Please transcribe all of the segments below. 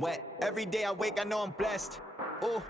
Wet. Every day I wake, I know I'm blessed. Ooh.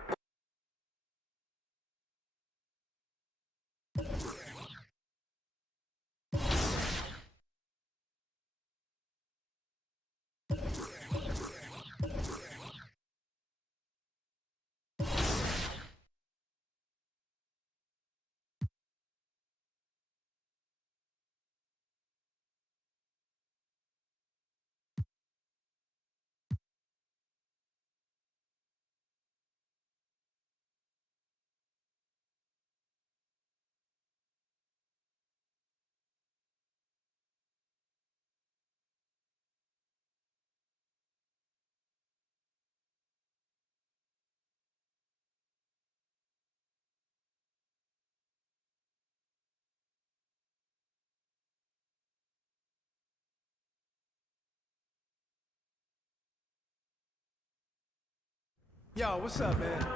Yo, what's up, man?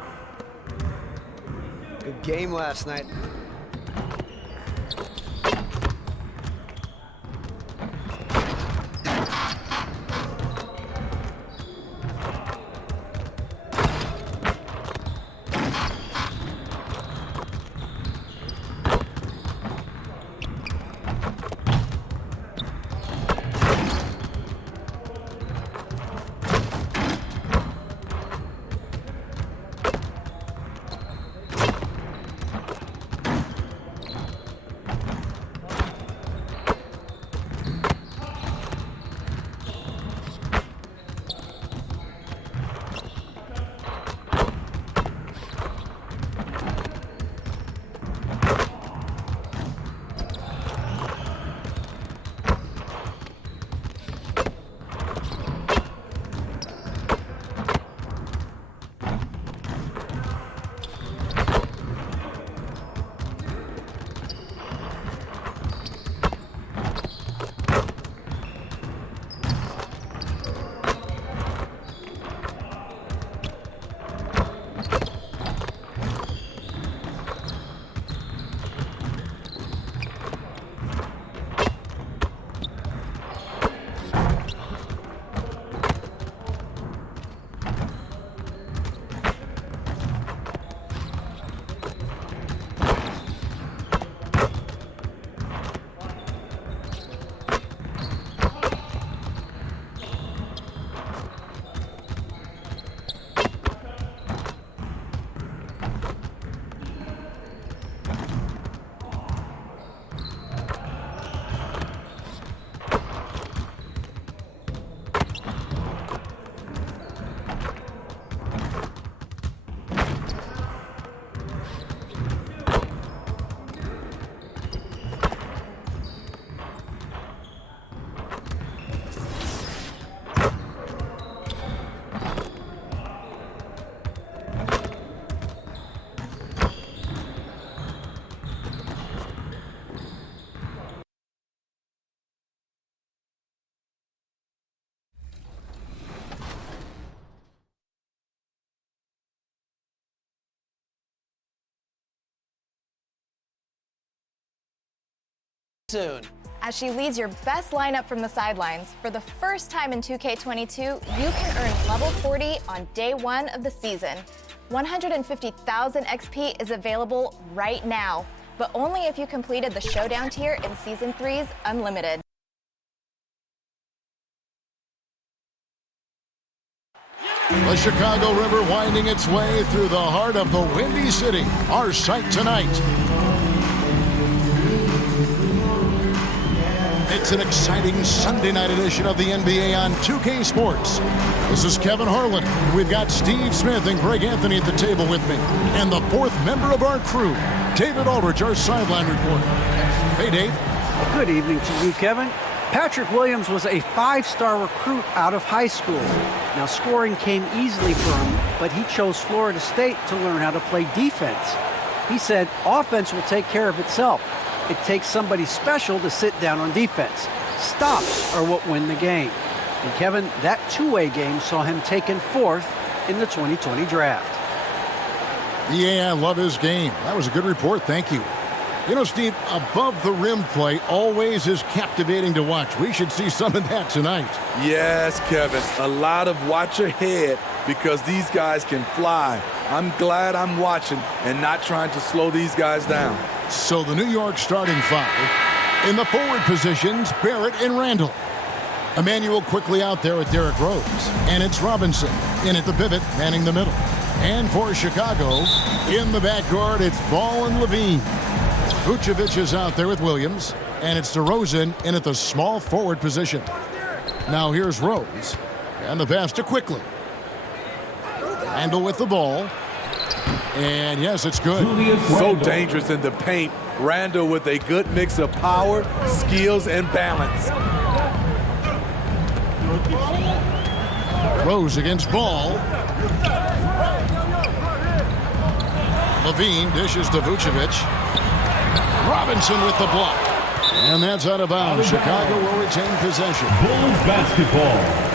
Good game last night. Soon. As she leads your best lineup from the sidelines, for the first time in 2K22, you can earn level 40 on day 1 of the season. 150,000 XP is available right now, but only if you completed the Showdown tier in Season 3's Unlimited. The Chicago River winding its way through the heart of the Windy City. Our sight tonight. It's an exciting Sunday night edition of the NBA on 2K Sports. This is Kevin Harlan. We've got Steve Smith and Greg Anthony at the table with me. And the fourth member of our crew, David Aldridge, our sideline reporter. Hey, Dave. Good evening to you, Kevin. Patrick Williams was a 5-star recruit out of high school. Now, scoring came easily for him, but he chose Florida State to learn how to play defense. He said, offense will take care of itself. It takes somebody special to sit down on defense. Stops are what win the game. And Kevin, that two-way game saw him taken 4th in the 2020 draft. Yeah, I love his game. That was a good report. Thank you. You know, Steve, above the rim play always is captivating to watch. We should see some of that tonight. Yes, Kevin. A lot of watch ahead because these guys can fly. I'm glad I'm watching and not trying to slow these guys down. So the New York starting five. In the forward positions, Barrett and Randall. Emmanuel quickly out there with Derrick Rose. And it's Robinson in at the pivot, manning the middle. And for Chicago, in the backcourt, it's Ball and Levine. Vucevic is out there with Williams. And it's DeRozan in at the small forward position. Now here's Rose. And the pass to Quickly. Randall with the ball. And yes, it's good. So dangerous in the paint. Randall with a good mix of power, skills, and balance. Rose against Ball. Levine dishes to Vucevic. Robinson with the block. And that's out of bounds. Chicago will retain possession. Bulls basketball.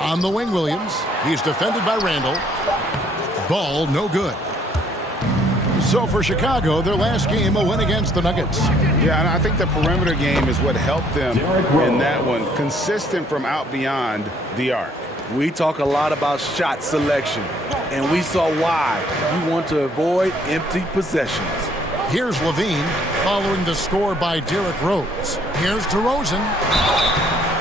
On the wing, Williams. He's defended by Randall. Ball, no good. So for Chicago, their last game, a win against the Nuggets. Yeah, and I think the perimeter game is what helped them in that one. Consistent from out beyond the arc. We talk a lot about shot selection, and we saw why. You want to avoid empty possessions. Here's Levine following the score by Derrick Rose. Here's DeRozan.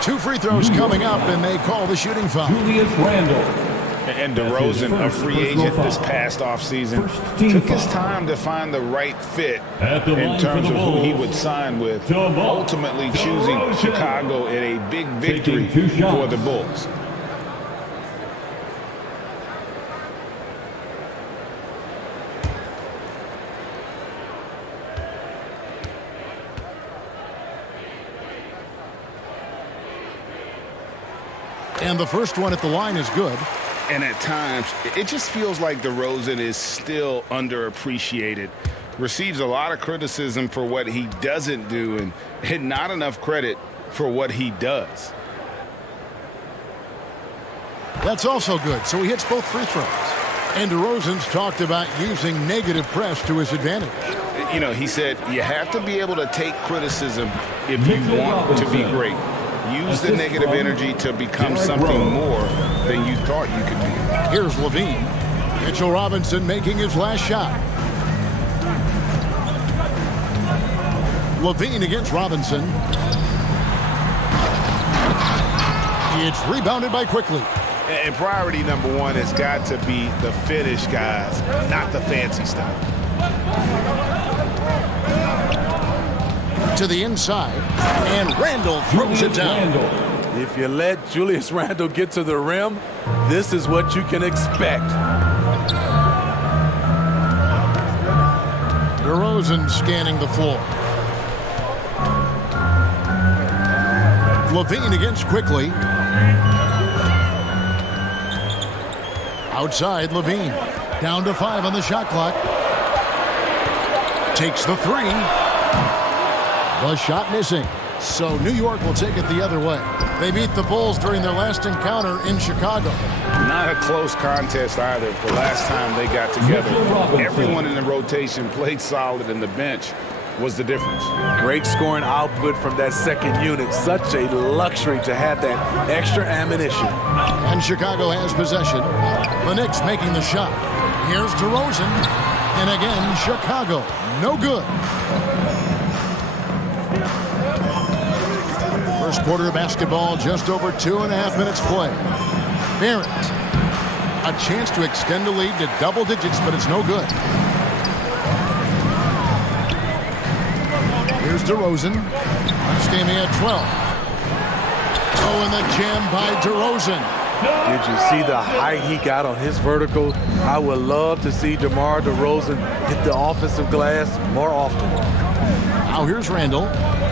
2 free throws coming up, and they call the shooting foul. Julius Randle. And DeRozan, a free agent this past offseason, took his time to find the right fit in terms of who he would sign with, ultimately choosing Chicago in a big victory for the Bulls. And the first one at the line is good. And at times, it just feels like DeRozan is still underappreciated. Receives a lot of criticism for what he doesn't do and not enough credit for what he does. That's also good. So he hits both free throws. And DeRozan's talked about using negative press to his advantage. You know, he said you have to be able to take criticism if you want to be great. Use the negative energy to become something more than you thought you could be. Here's Levine. Mitchell Robinson making his last shot. Levine against Robinson. It's rebounded by Quickly. And priority number one has got to be the finish, guys, not the fancy stuff. To the inside, and Randall throws it down. If you let Julius Randle get to the rim, this is what you can expect. DeRozan scanning the floor. Levine against Quickly. Outside, Levine. Down to 5 on the shot clock. Takes the 3. The shot missing. So New York will take it the other way. They beat the Bulls during their last encounter in Chicago. Not a close contest either. The last time they got together, everyone in the rotation played solid, and the bench was the difference. Great scoring output from that second unit. Such a luxury to have that extra ammunition. And Chicago has possession. The Knicks making the shot. Here's DeRozan. And again, Chicago. No good. First quarter of basketball, just over 2.5 minutes play. Barrett. A chance to extend the lead to double digits, but it's no good. Here's DeRozan. This game he had 12. Oh, and the jam by DeRozan. Did you see the height he got on his vertical? I would love to see DeMar DeRozan hit the offensive glass more often. Now here's Randall.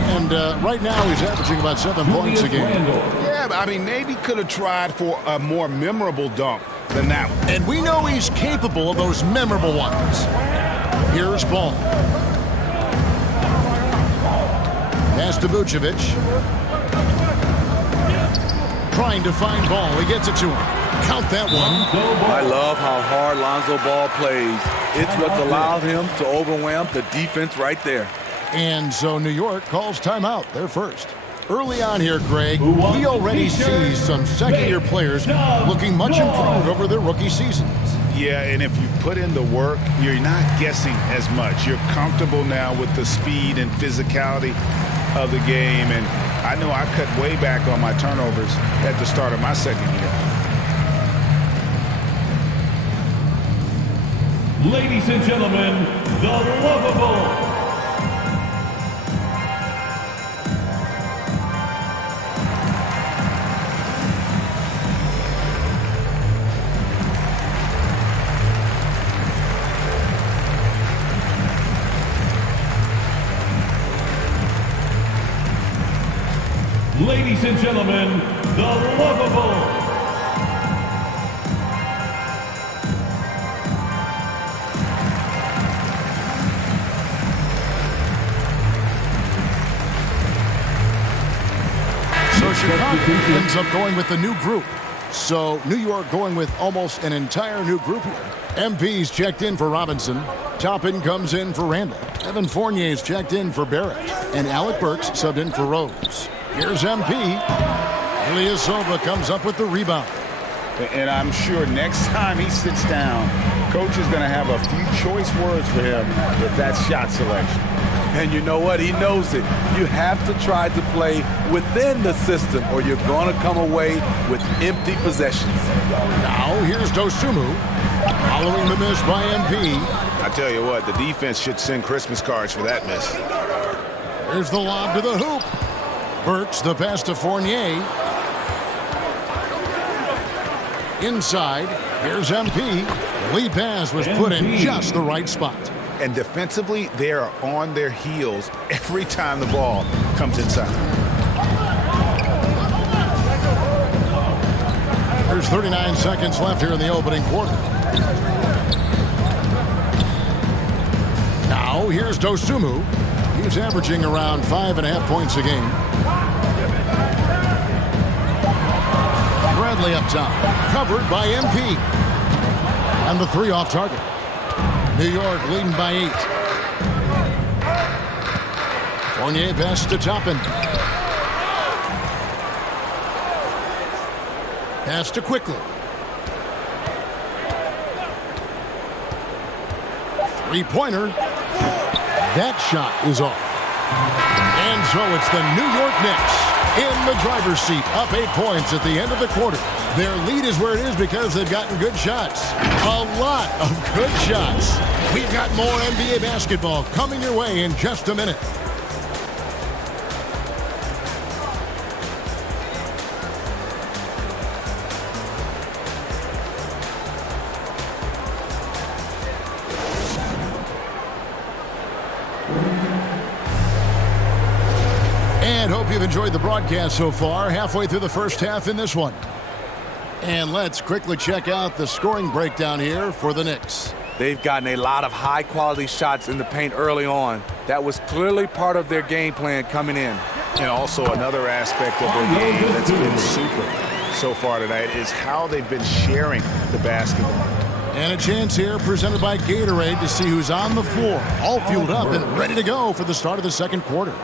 And right now he's averaging about 7 points a game. Yeah, but I mean, maybe could have tried for a more memorable dunk than that one. And we know he's capable of those memorable ones. Here's Ball. Pass to Vucevic. Trying to find ball. He gets it to him. Count that one. I love how hard Lonzo Ball plays. It's what's allowed him to overwhelm the defense right there. And so New York calls timeout. They're first. Early on here, Greg, we already see some second-year players looking much improved over their rookie seasons. Yeah, and if you put in the work, you're not guessing as much. You're comfortable now with the speed and physicality of the game. And I know I cut way back on my turnovers at the start of my second year. Ladies and gentlemen, the lovable. Ladies and gentlemen, the lovable. So Chicago ends up going with the new group. So New York going with almost an entire new group here. MP's checked in for Robinson. Toppin comes in for Randall. Evan Fournier's checked in for Barrett. And Alec Burks subbed in for Rose. Here's MP. Ilyasova comes up with the rebound. And I'm sure next time he sits down, coach is going to have a few choice words for him with that shot selection. And you know what? He knows it. You have to try to play within the system or you're going to come away with empty possessions. Now here's Dosunmu. Following the miss by MP. I tell you what, the defense should send Christmas cards for that miss. Here's the lob to the hoop. Burks the pass to Fournier. Inside, here's MP. Lead pass was put in just the right spot. And defensively, they are on their heels every time the ball comes inside. There's 39 seconds left here in the opening quarter. Now, here's Dosunmu. He's averaging around 5.5 points a game. Bradley up top, covered by MP. And the three off target. New York leading by 8. Fournier pass to Toppin. Pass to Quickly. Three-pointer. That shot is off. And so it's the New York Knicks in the driver's seat, up 8 points at the end of the quarter. Their lead is where it is because they've gotten good shots. A lot of good shots. We've got more NBA basketball coming your way in just a minute. And hope you've enjoyed the broadcast so far. Halfway through the first half in this one. And let's quickly check out the scoring breakdown here for the Knicks. They've gotten a lot of high-quality shots in the paint early on. That was clearly part of their game plan coming in. And also another aspect of their game that's been super so far tonight is how they've been sharing the basketball. And a chance here presented by Gatorade to see who's on the floor. All fueled up and ready to go for the start of the second quarter.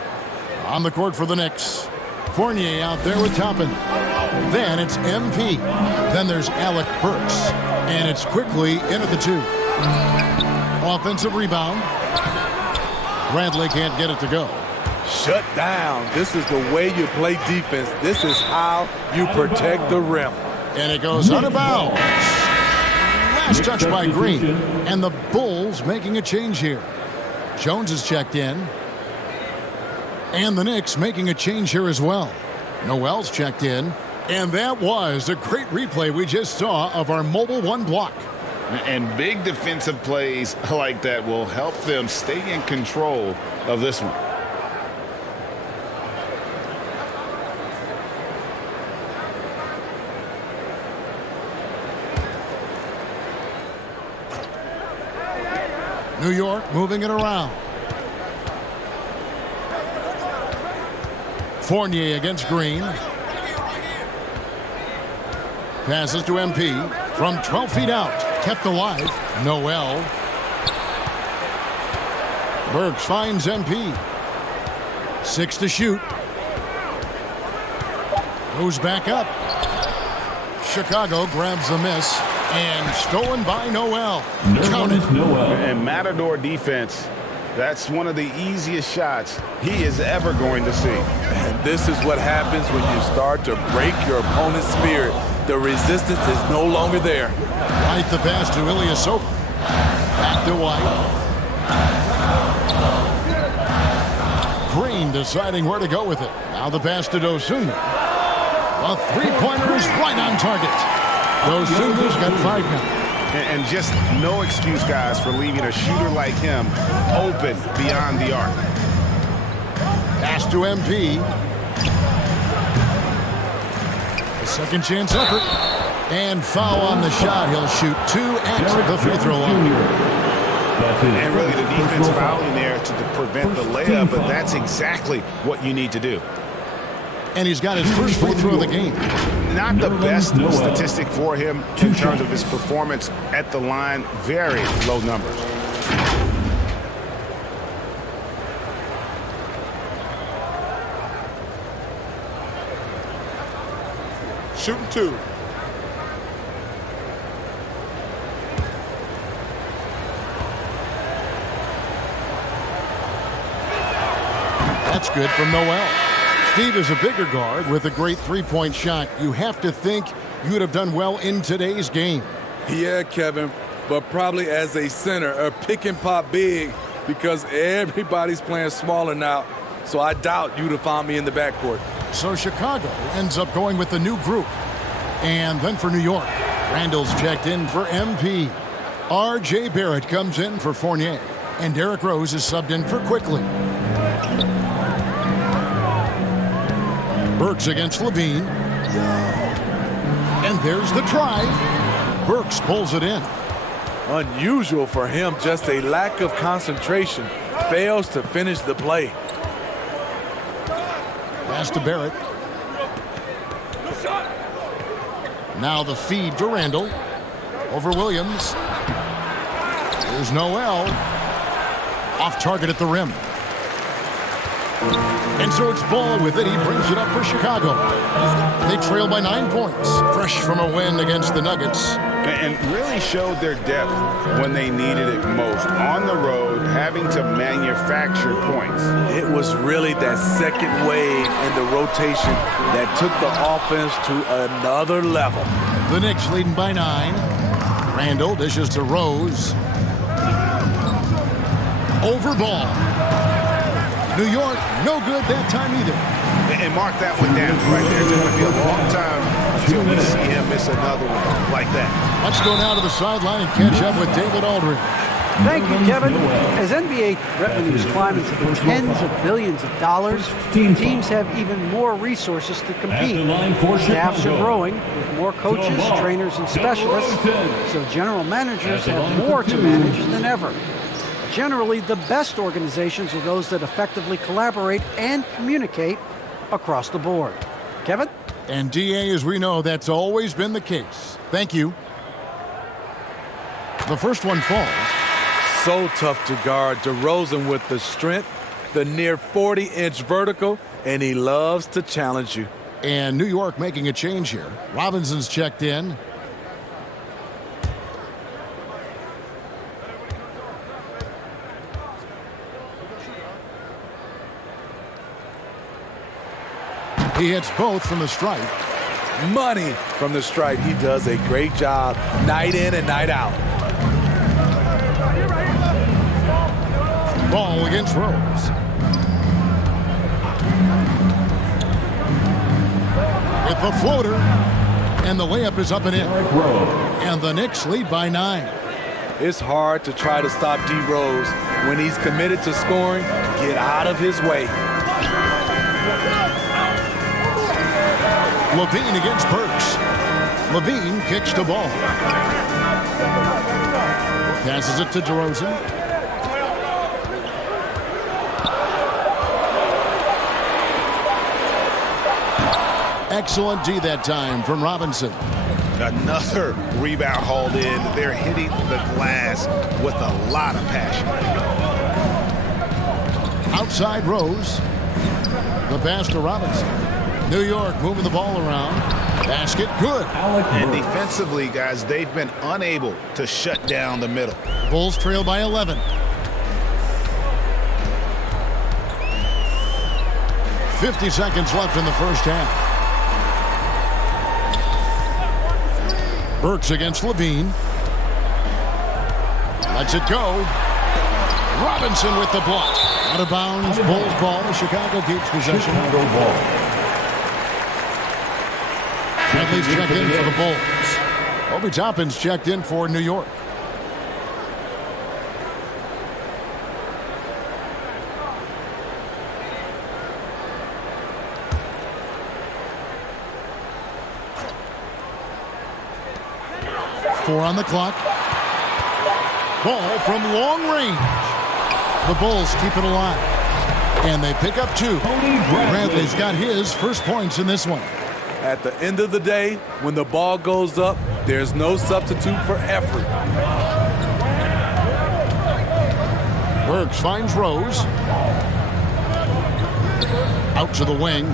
On the court for the Knicks. Fournier out there with Toppin. Then it's MP. Then there's Alec Burks. And it's Quickly in at the 2. Offensive rebound. Bradley can't get it to go. Shut down. This is the way you play defense. This is how you protect the rim. And it goes out of bounds. Last touch by Green. And the Bulls making a change here. Jones is checked in. And the Knicks making a change here as well. Noel's checked in. And that was a great replay we just saw of our Mobile One block. And big defensive plays like that will help them stay in control of this one. New York moving it around. Fournier against Green. Passes to MP from 12 feet out. Kept alive. Noel. Burks finds MP. 6 to shoot. Goes back up. Chicago grabs the miss. And stolen by Noel. Counted. And Matador defense, that's one of the easiest shots he is ever going to see. And this is what happens when you start to break your opponent's spirit. The resistance is no longer there. Right the pass to Ilyasova. Back to White. Green deciding where to go with it. Now the pass to Dosunmu. A three-pointer is right on target. Dosunmu's got 5 now. And just no excuse, guys, for leaving a shooter like him open beyond the arc. Pass to MP. A second chance effort. And foul on the shot. He'll shoot 2 at the free throw line. And really the defense fouling there to prevent the layup, but that's exactly what you need to do. And he's got his first free throw of the game. Not the best statistic for him in terms of his performance at the line. Very low numbers. Shooting 2. That's good from Noel. Steve is a bigger guard with a great three-point shot. You have to think you'd have done well in today's game. Yeah, Kevin, but probably as a center, a pick and pop big, because everybody's playing smaller now. So I doubt you'd have found me in the backcourt. So Chicago ends up going with the new group. And then for New York, Randall's checked in for MP. RJ Barrett comes in for Fournier. And Derrick Rose is subbed in for Quickly. Burks against Levine. And there's the try. Burks pulls it in. Unusual for him, just a lack of concentration. Fails to finish the play. Pass to Barrett. Now the feed to Randall. Over Williams. Here's Noel. Off target at the rim. And so it's Ball with it. He brings it up for Chicago. They trail by 9 points. Fresh from a win against the Nuggets. And really showed their depth when they needed it most. On the road, having to manufacture points. It was really that second wave in the rotation that took the offense to another level. The Knicks leading by 9. Randall dishes to Rose. Over Ball. New York, no good that time either. And mark that one down right there. It's going to be a long time until we see him miss another one like that. Let's go now to the sideline and catch up with David Aldridge. Thank you, Kevin. As NBA revenues climb into the tens of billions of dollars, teams have even more resources to compete. Staffs are growing with more coaches, trainers, and specialists, so general managers have more to manage than ever. Generally, the best organizations are those that effectively collaborate and communicate across the board. Kevin? And DA, as we know, that's always been the case. Thank you. The first one falls. So tough to guard. DeRozan with the strength, the near 40-inch vertical, and he loves to challenge you. And New York making a change here. Robinson's checked in. He hits both from the stripe. Money from the stripe. He does a great job night in and night out. Ball against Rose. With the floater. And the layup is up and in. And the Knicks lead by 9. It's hard to try to stop D. Rose when he's committed to scoring. Get out of his way. Levine against Burks. Levine kicks the ball. Passes it to DeRozan. Excellent D that time from Robinson. Another rebound hauled in. They're hitting the glass with a lot of passion. Outside Rose. The pass to Robinson. New York moving the ball around. Basket good. And defensively, guys, they've been unable to shut down the middle. Bulls trail by 11. 50 seconds left in the first half. Burks against Levine. Lets it go. Robinson with the block. Out of bounds. Bulls ball. Chicago keeps possession. Bradley's checked in for the Bulls. Obi Toppin's checked in for New York. Four on the clock. Ball from long range. The Bulls keep it alive. And they pick up two. Bradley's got his first points in this one. At the end of the day, when the ball goes up, there's no substitute for effort. Burks finds Rose. Out to the wing.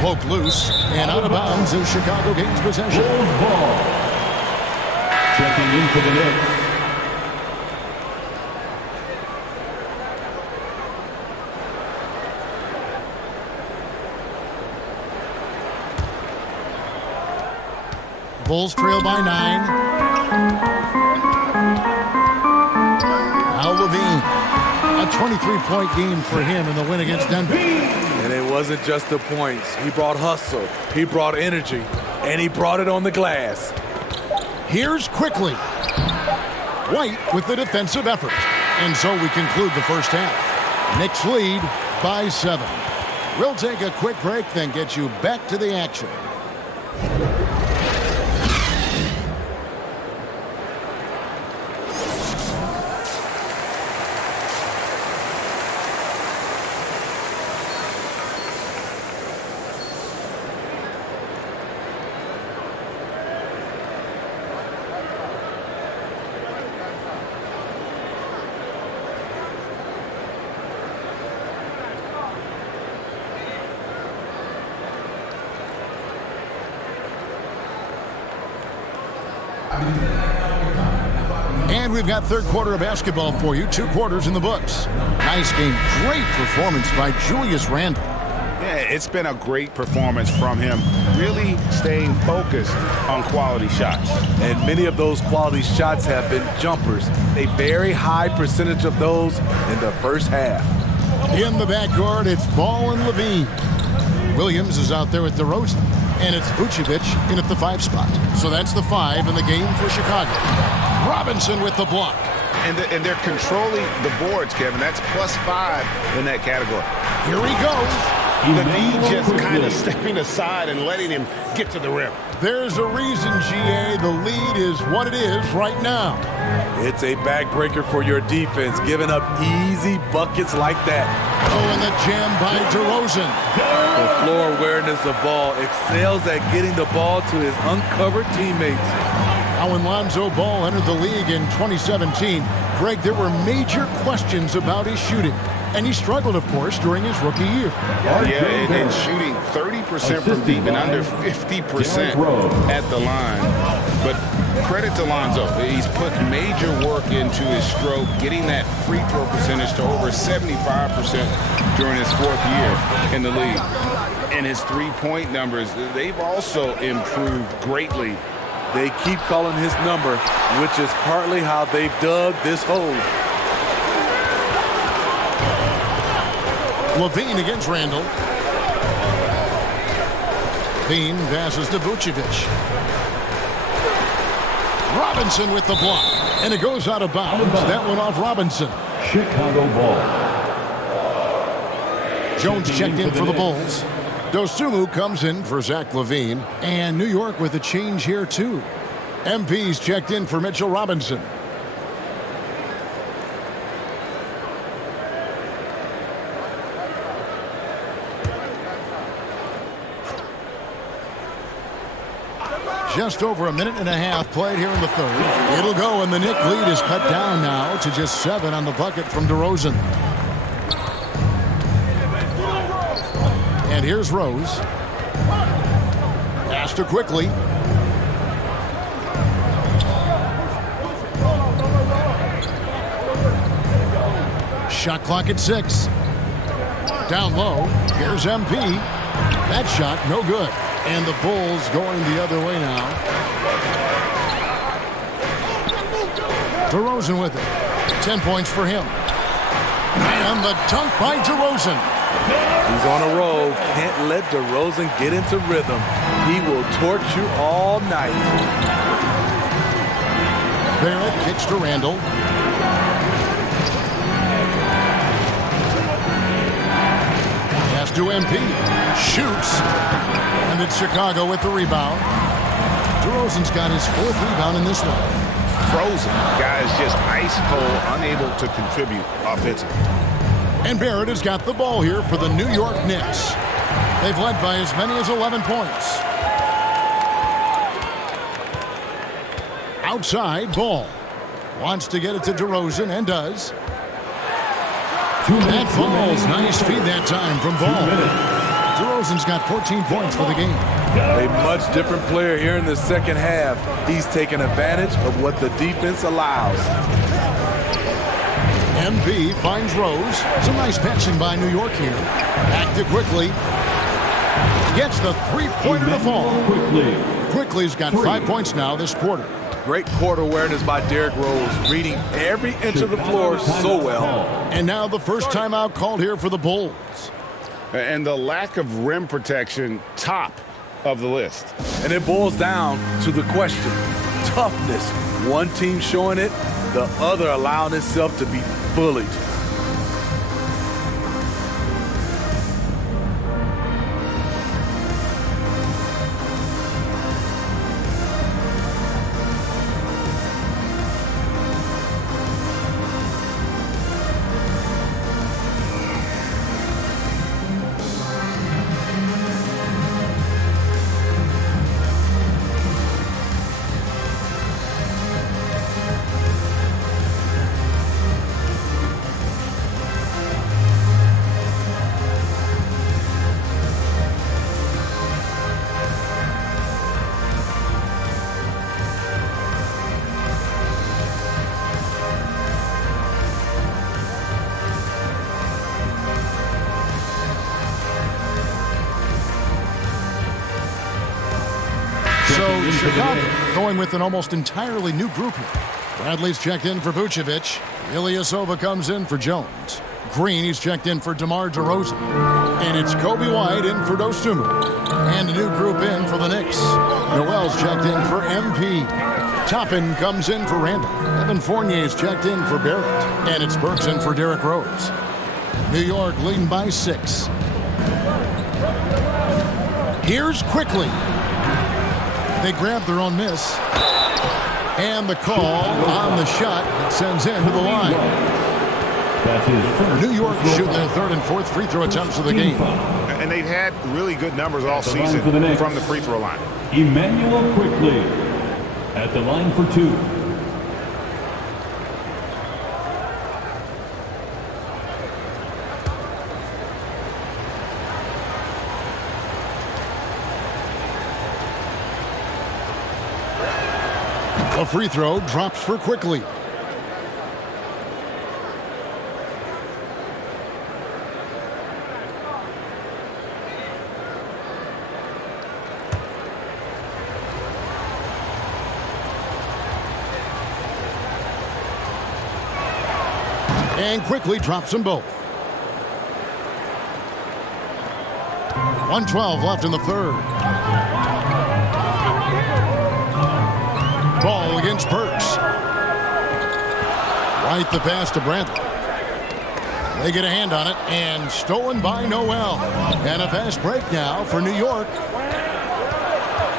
Poke loose. And out of bounds as Chicago gains possession. Bulls ball. Checking in for the Knicks. Bulls trail by 9. Now Levine. A 23-point game for him in the win against Denver. And it wasn't just the points. He brought hustle, he brought energy, and he brought it on the glass. Here's Quickly. White with the defensive effort. And so we conclude the first half. Knicks lead by 7. We'll take a quick break, then get you back to the action. And we've got third quarter of basketball for you. 2 quarters in the books. Nice game. Great performance by Julius Randle. Yeah, it's been a great performance from him. Really staying focused on quality shots. And many of those quality shots have been jumpers. A very high percentage of those in the first half. In the backcourt, it's Ball and Levine. Williams is out there with DeRozan. And it's Vucevic in at the 5 spot. So that's the 5 in the game for Chicago. Robinson with the block. And they're controlling the boards, Kevin. That's +5 in that category. Here he goes. The D just kind of stepping aside and letting him get to the rim. There's a reason, GA. The lead is what it is right now. It's a backbreaker for your defense, giving up easy buckets like that. Oh, and the jam by DeRozan. The floor awareness of ball excels at getting the ball to his uncovered teammates. Now when Lonzo Ball entered the league in 2017, Greg, there were major questions about his shooting. And he struggled, of course, during his rookie year. Yeah, and shooting 30% from deep and under 50% at the line. But credit to Lonzo. He's put major work into his stroke, getting that free throw percentage to over 75% during his 4th year in the league. And his three-point numbers, they've also improved greatly. They keep calling his number, which is partly how they've dug this hole. Levine against Randle. Levine passes to Vucevic. Robinson with the block. And it goes out of bounds. That one off Robinson. Chicago ball. Jones checked in for the Bulls. Dosunmu comes in for Zach LaVine. And New York with a change here, too. MP's checked in for Mitchell Robinson. just over a minute and a half played here in the third. It'll go, and the Knicks lead is cut down now to just 7 on the bucket from DeRozan. And here's Rose. Pass to quickly. Shot clock at 6. Down low. Here's MP. That shot, no good. And the Bulls going the other way now. DeRozan with it. 10 points for him. And the dunk by DeRozan. He's on a roll. Can't let DeRozan get into rhythm. He will torch you all night. Barrett kicks to Randall. Pass to MP. Shoots. And it's Chicago with the rebound. DeRozan's got his 4th rebound in this one. Frozen. Guys just ice cold, unable to contribute offensively. And Barrett has got the ball here for the New York Knicks. They've led by as many as 11 points. Outside, Ball. Wants to get it to DeRozan and does. That falls. Nice feed that time from Ball. DeRozan's got 14 points for the game. A much different player here in the second half. He's taking advantage of what the defense allows. MP finds Rose. Some nice passing by New York here. Active quickly. Gets the three-pointer to fall. Quickly's got 5 points now this quarter. Great court awareness by Derrick Rose, reading every inch of the floor so well. And now the first timeout called here for the Bulls. And the lack of rim protection, top of the list. And it boils down to the question. Toughness. One team showing it, the other allowing itself to be bullied. So Chicago going with an almost entirely new group here. Bradley's checked in for Vucevic. Ilyasova comes in for Jones. Green, he's checked in for DeMar DeRozan. And it's Kobe White in for Dosunmu. And a new group in for the Knicks. Noel's checked in for MP. Toppin comes in for Randall. Evan Fournier's checked in for Barrett. And it's Burks in for Derrick Rose. New York leading by 6. Here's Quickly. They grab their own miss. And the call on the shot that sends in to the line. New York shooting their 3rd and 4th free throw attempts of the game. And they've had really good numbers all season from the free throw line. Emmanuel Quickly at the line for 2. A free throw drops for Quickly. And Quickly drops them both. 1:12 left in the 3rd. Ball against Burks. Right the pass to Bradley. They get a hand on it, and stolen by Noel. And a fast break now for New York.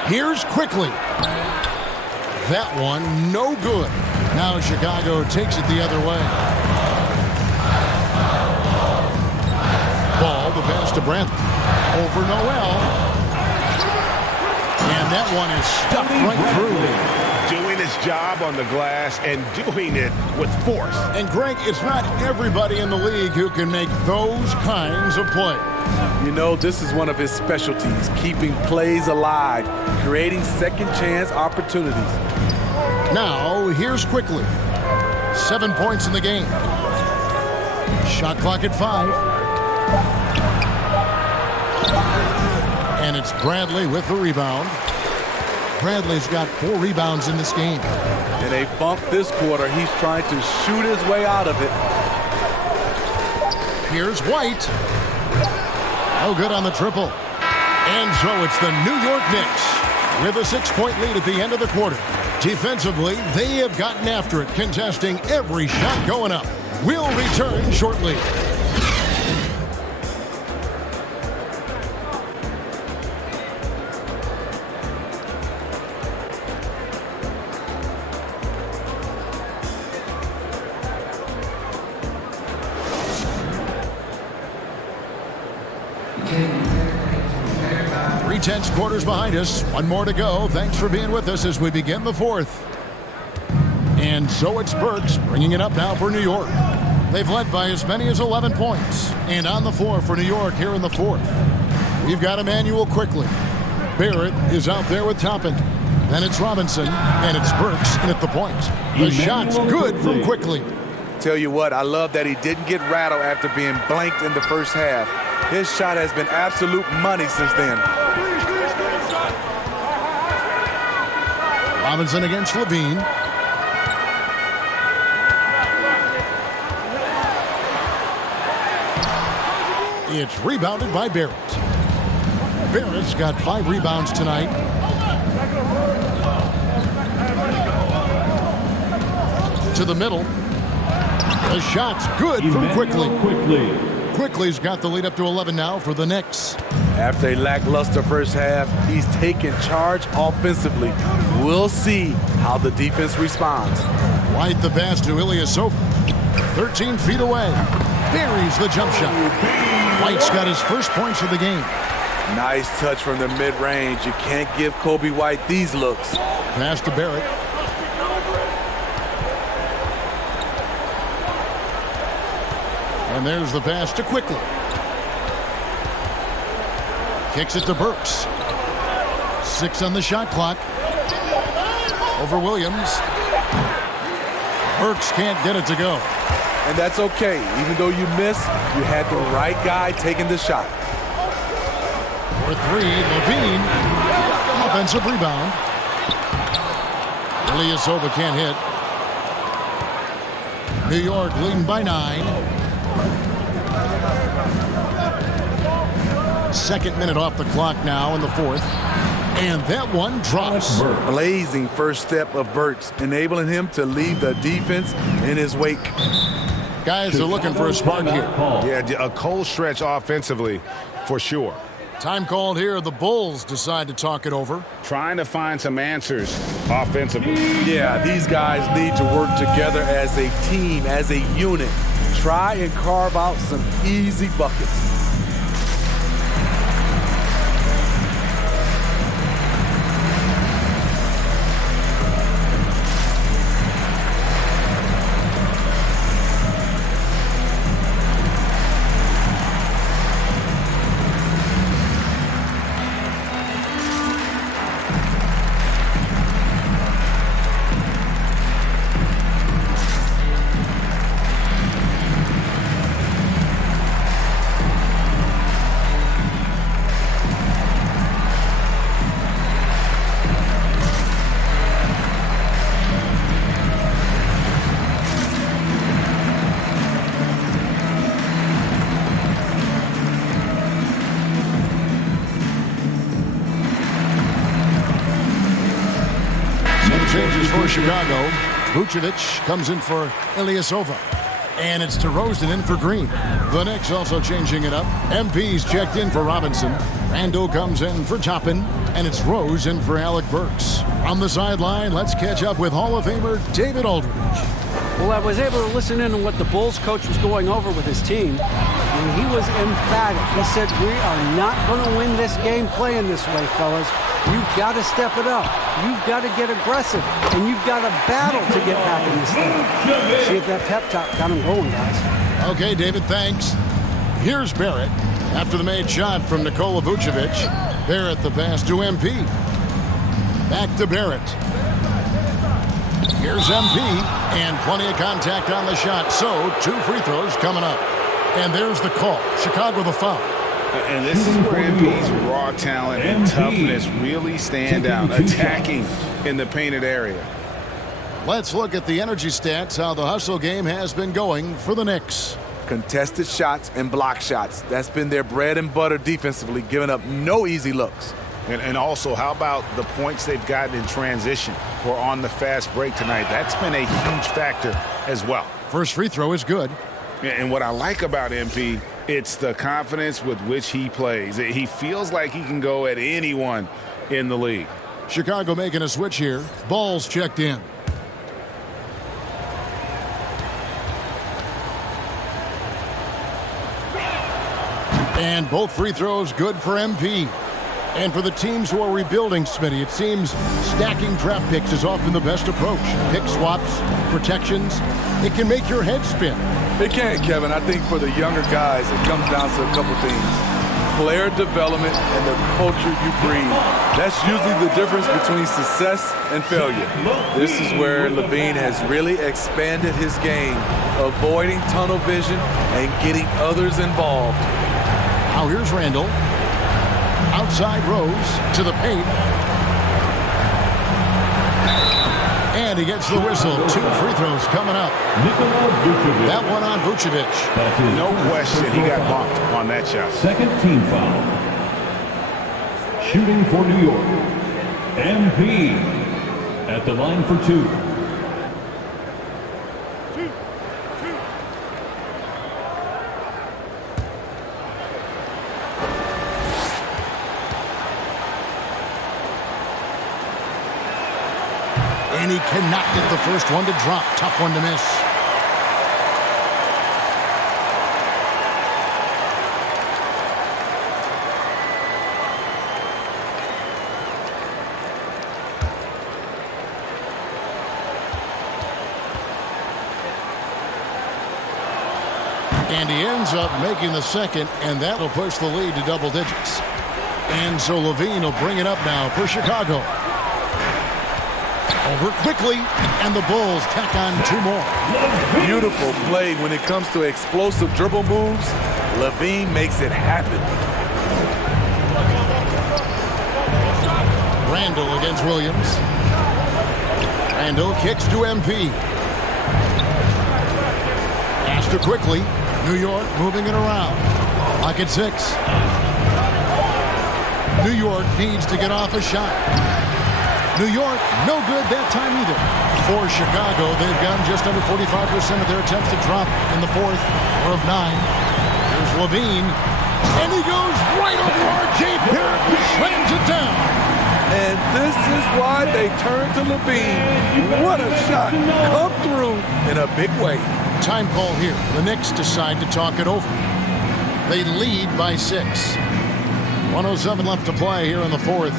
Here's Quickly. That one, no good. Now Chicago takes it the other way. Ball, the pass to Bradley. Over Noel. And And that one is stuffed right through. Doing his job on the glass and doing it with force. And Greg, it's not everybody in the league who can make those kinds of plays. You know, this is one of his specialties, keeping plays alive, creating second chance opportunities. Now, here's Quickly. 7 points in the game. Shot clock at 5. And it's Bradley with the rebound. Bradley's got 4 rebounds in this game. In a funk this quarter, he's trying to shoot his way out of it. Here's White. No good on the triple. And so it's the New York Knicks with a 6-point lead at the end of the quarter. Defensively, they have gotten after it, contesting every shot going up. We'll return shortly. Three-tenths quarters behind us. One more to go. Thanks for being with us as we begin the fourth. And so it's Burks bringing it up now for New York. They've led by as many as 11 points. And on the floor for New York here in the fourth, we've got Emmanuel Quickly. Barrett is out there with Toppin. Then it's Robinson, and it's Burks in at the point. The shot's good from Quickly. Tell you what, I love that he didn't get rattled after being blanked in the first half. His shot has been absolute money since then. Robinson against Levine. It's rebounded by Barrett. Barrett's got 5 rebounds tonight. To the middle. The shot's good from Quickly. Quickly's got the lead up to 11 now for the Knicks. After a lackluster first half, he's taken charge offensively. We'll see how the defense responds. White the pass to Ilyasova. 13 feet away. Buries the jump shot. White's got his first points of the game. Nice touch from the mid-range. You can't give Kobe White these looks. Pass to Barrett. And there's the pass to Quickly. Kicks it to Burks. 6 on the shot clock. Over Williams. Burks can't get it to go. And that's okay. Even though you miss, you had the right guy taking the shot. For 3, Levine. Offensive rebound. Ilyasova can't hit. New York leading by 9. Second minute off the clock now in the fourth. And that one drops. Blazing first step of Burks, enabling him to leave the defense in his wake. Guys are looking for a spark here. Yeah, a cold stretch offensively for sure. Time called here. The Bulls decide to talk it over. Trying to find some answers offensively. Yeah, these guys need to work together as a team, as a unit. Try and carve out some easy buckets. Changes for Chicago. Vucevic comes in for Ilyasova. And it's DeRozan in for Green. The Knicks also changing it up. MP's checked in for Robinson. Randall comes in for Toppin. And it's Rose in for Alec Burks. On the sideline, let's catch up with Hall of Famer David Aldridge. Well, I was able to listen in on what the Bulls coach was going over with his team, and he was emphatic. He said, we are not going to win this game playing this way, fellas. You've got to step it up. You've got to get aggressive, and you've got to battle to get back in this thing. See if that pep talk got him going, guys. Okay, David, thanks. Here's Barrett after the made shot from Nikola Vucevic. Barrett the pass to MP. Back to Barrett. Here's MP, and plenty of contact on the shot. So, 2 free throws coming up. And there's the call. Chicago the foul. And this is where MP's raw talent and toughness really stand out, attacking in the painted area. Let's look at the energy stats, how the hustle game has been going for the Knicks. Contested shots and block shots. That's been their bread and butter defensively, giving up no easy looks. And also, how about the points they've gotten in transition or on the fast break tonight? That's been a huge factor as well. First free throw is good. And what I like about MP, it's the confidence with which he plays. He feels like he can go at anyone in the league. Chicago making a switch here. Ball's checked in. And both free throws good for MP. And for the teams who are rebuilding, Smitty, it seems stacking draft picks is often the best approach. Pick swaps, protections, it can make your head spin. It can, Kevin. I think for the younger guys, it comes down to a couple things. Player development and the culture you breed. That's usually the difference between success and failure. This is where LaVine has really expanded his game, avoiding tunnel vision and getting others involved. Now here's Randall. Outside Rose to the paint. And he gets the whistle. 2 free throws coming up. That one on Vucevic. No question he got bumped on that shot. Second team foul. Shooting for New York. MP at the line for 2. And he cannot get the first one to drop. Tough one to miss. And he ends up making the second, and that'll push the lead to double digits. And so LaVine will bring it up now for Chicago. Over quickly, and the Bulls tack on 2 more. Beautiful play when it comes to explosive dribble moves. LaVine makes it happen. Randall against Williams. Randall kicks to MP. Pass to quickly. New York moving it around. Lock at 6. New York needs to get off a shot. New York, no good that time either. For Chicago, they've gotten just under 45% of their attempts to drop in the 4th or of 9. Here's LaVine, and he goes right over RJ Barrett and slams it down. And this is why they turn to LaVine. What a shot. Come through in a big way. Time call here. The Knicks decide to talk it over. They lead by 6. 1:07 left to play here in the 4th.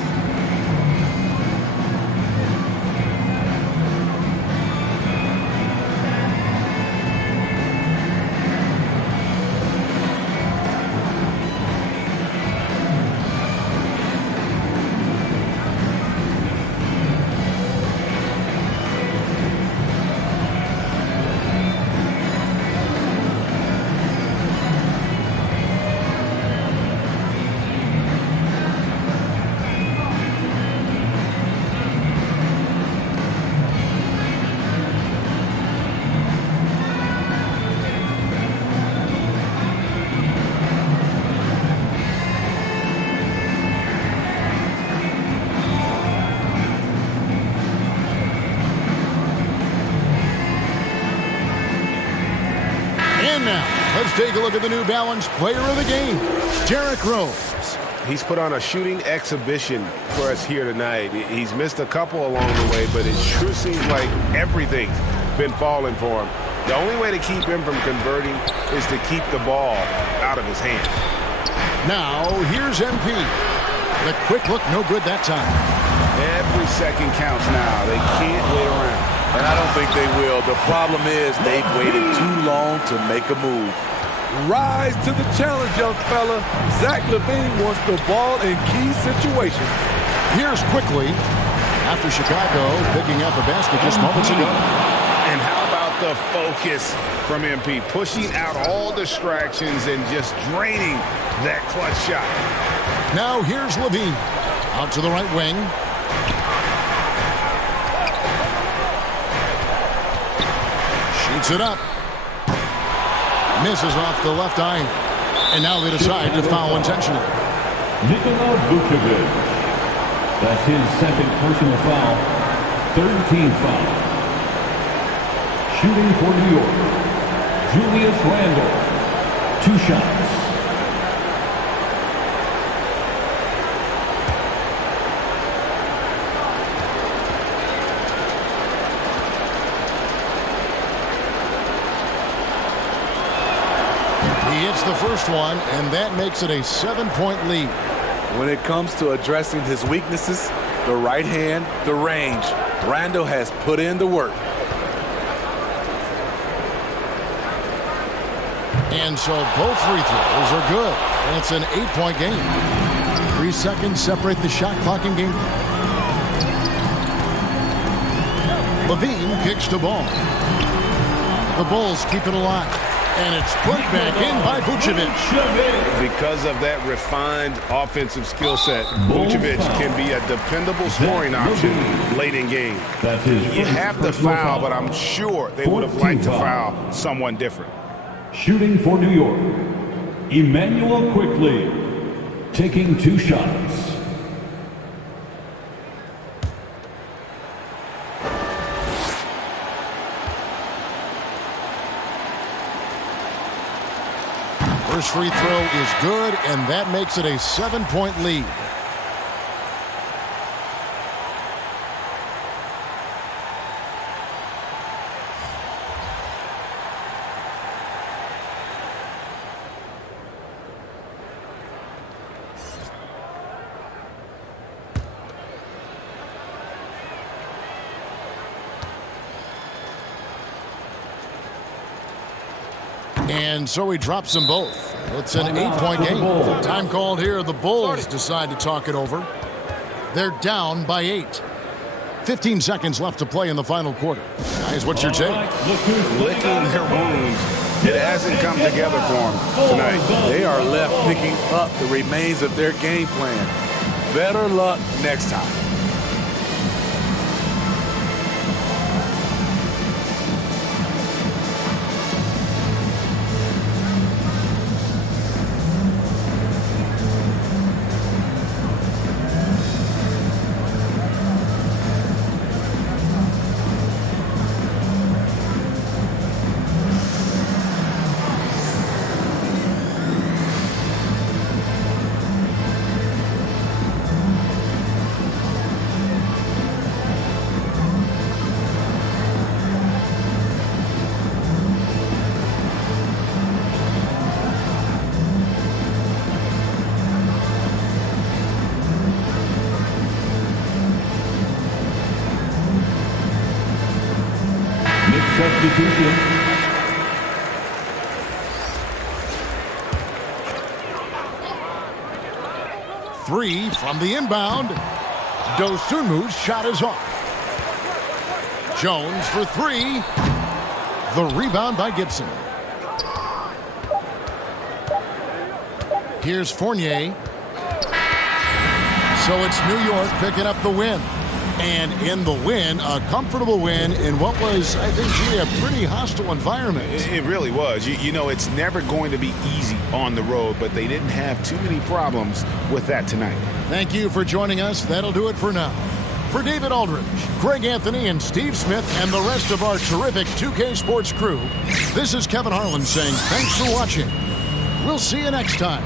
And now, let's take a look at the New Balance player of the game, Derrick Rose. He's put on a shooting exhibition for us here tonight. He's missed a couple along the way, but it sure seems like everything's been falling for him. The only way to keep him from converting is to keep the ball out of his hand. Now, here's MP. The quick look, no good that time. Every second counts now. They can't wait around. And I don't think they will. The problem is they've waited too long to make a move. Rise to the challenge, young fella. Zach LaVine wants the ball in key situations. Here's quickly after Chicago picking up a basket just moments ago. And how about the focus from MP? Pushing out all distractions and just draining that clutch shot. Now here's LaVine. Out to the right wing. Shoots it up. Misses off the left eye. And now they decide to foul intentionally. Nikola Vucevic. That's his second personal foul. Third team foul. Shooting for New York, Julius Randle. 2 shots. He hits the first one, and that makes it a 7-point lead. When it comes to addressing his weaknesses, the right hand, the range, Randle has put in the work. And so both free throws are good, and it's an 8-point game. 3 seconds separate the shot clock and game. LaVine kicks the ball. The Bulls keep it alive, and it's put back in by Vucevic. Because of that refined offensive skill set, Vucevic can be a dependable scoring option late in game. You have to foul, but I'm sure they would have liked to foul someone different. Shooting for New York, Emmanuel Quickly, taking 2 shots. First free throw is good, and that makes it a 7-point lead. And so he drops them both. It's an 8-point game. Time called here. The Bulls decide to talk it over. They're down by 8. 15 seconds left to play in the final quarter. Guys, what's your take? Licking their wounds. It hasn't come together for them tonight. They are left picking up the remains of their game plan. Better luck next time. Substitution. Three from the inbound. Dosunmu's shot is off. Jones for 3. The rebound by Gibson. Here's Fournier. So it's New York picking up the win. And in the win, a comfortable win in what was, I think, G, a pretty hostile environment. It really was. You know, it's never going to be easy on the road, but they didn't have too many problems with that tonight. Thank you for joining us. That'll do it for now. For David Aldridge, Greg Anthony, and Steve Smith, and the rest of our terrific 2K Sports crew, this is Kevin Harlan saying thanks for watching. We'll see you next time.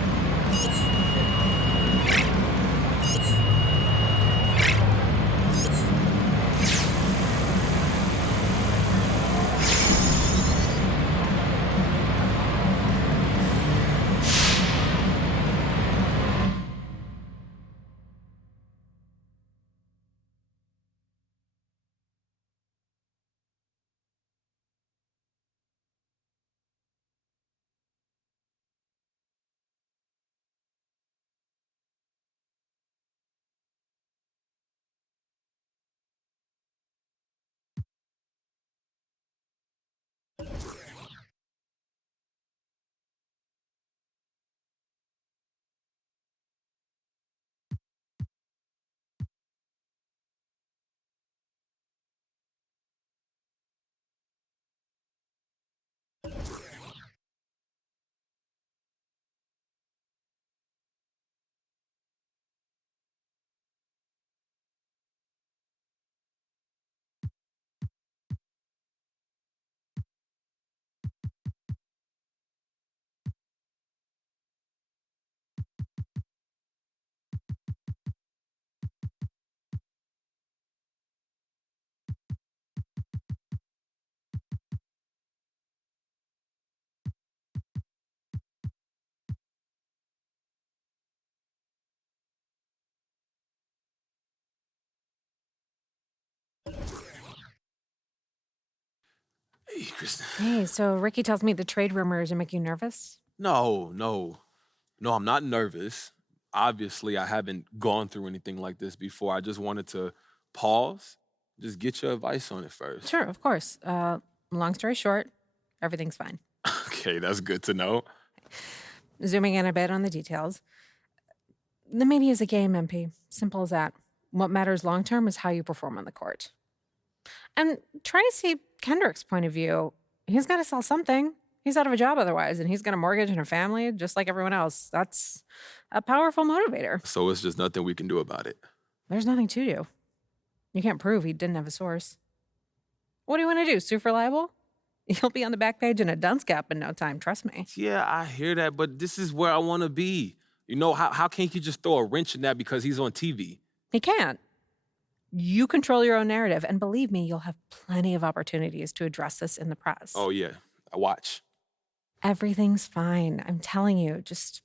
Hey, Kristen. Hey, so Ricky tells me the trade rumors are making you nervous? No, I'm not nervous. Obviously, I haven't gone through anything like this before. I just wanted to pause, just get your advice on it first. Sure, of course. Long story short, everything's fine. Okay, that's good to know. Zooming in a bit on the details. The media is a game, MP. Simple as that. What matters long term is how you perform on the court. And try to see Kendrick's point of view. He's got to sell something. He's out of a job otherwise, and he's got a mortgage and a family just like everyone else. That's a powerful motivator. So it's just nothing we can do about it. There's nothing to do. You can't prove he didn't have a source. What do you want to do, sue for libel? You'll be on the back page in a dunce cap in no time, trust me. Yeah, I hear that, but this is where I want to be. You know, how can't you just throw a wrench in that because he's on TV? He can't. You control your own narrative, and believe me, you'll have plenty of opportunities to address this in the press. Oh, yeah, I watch. Everything's fine. I'm telling you, just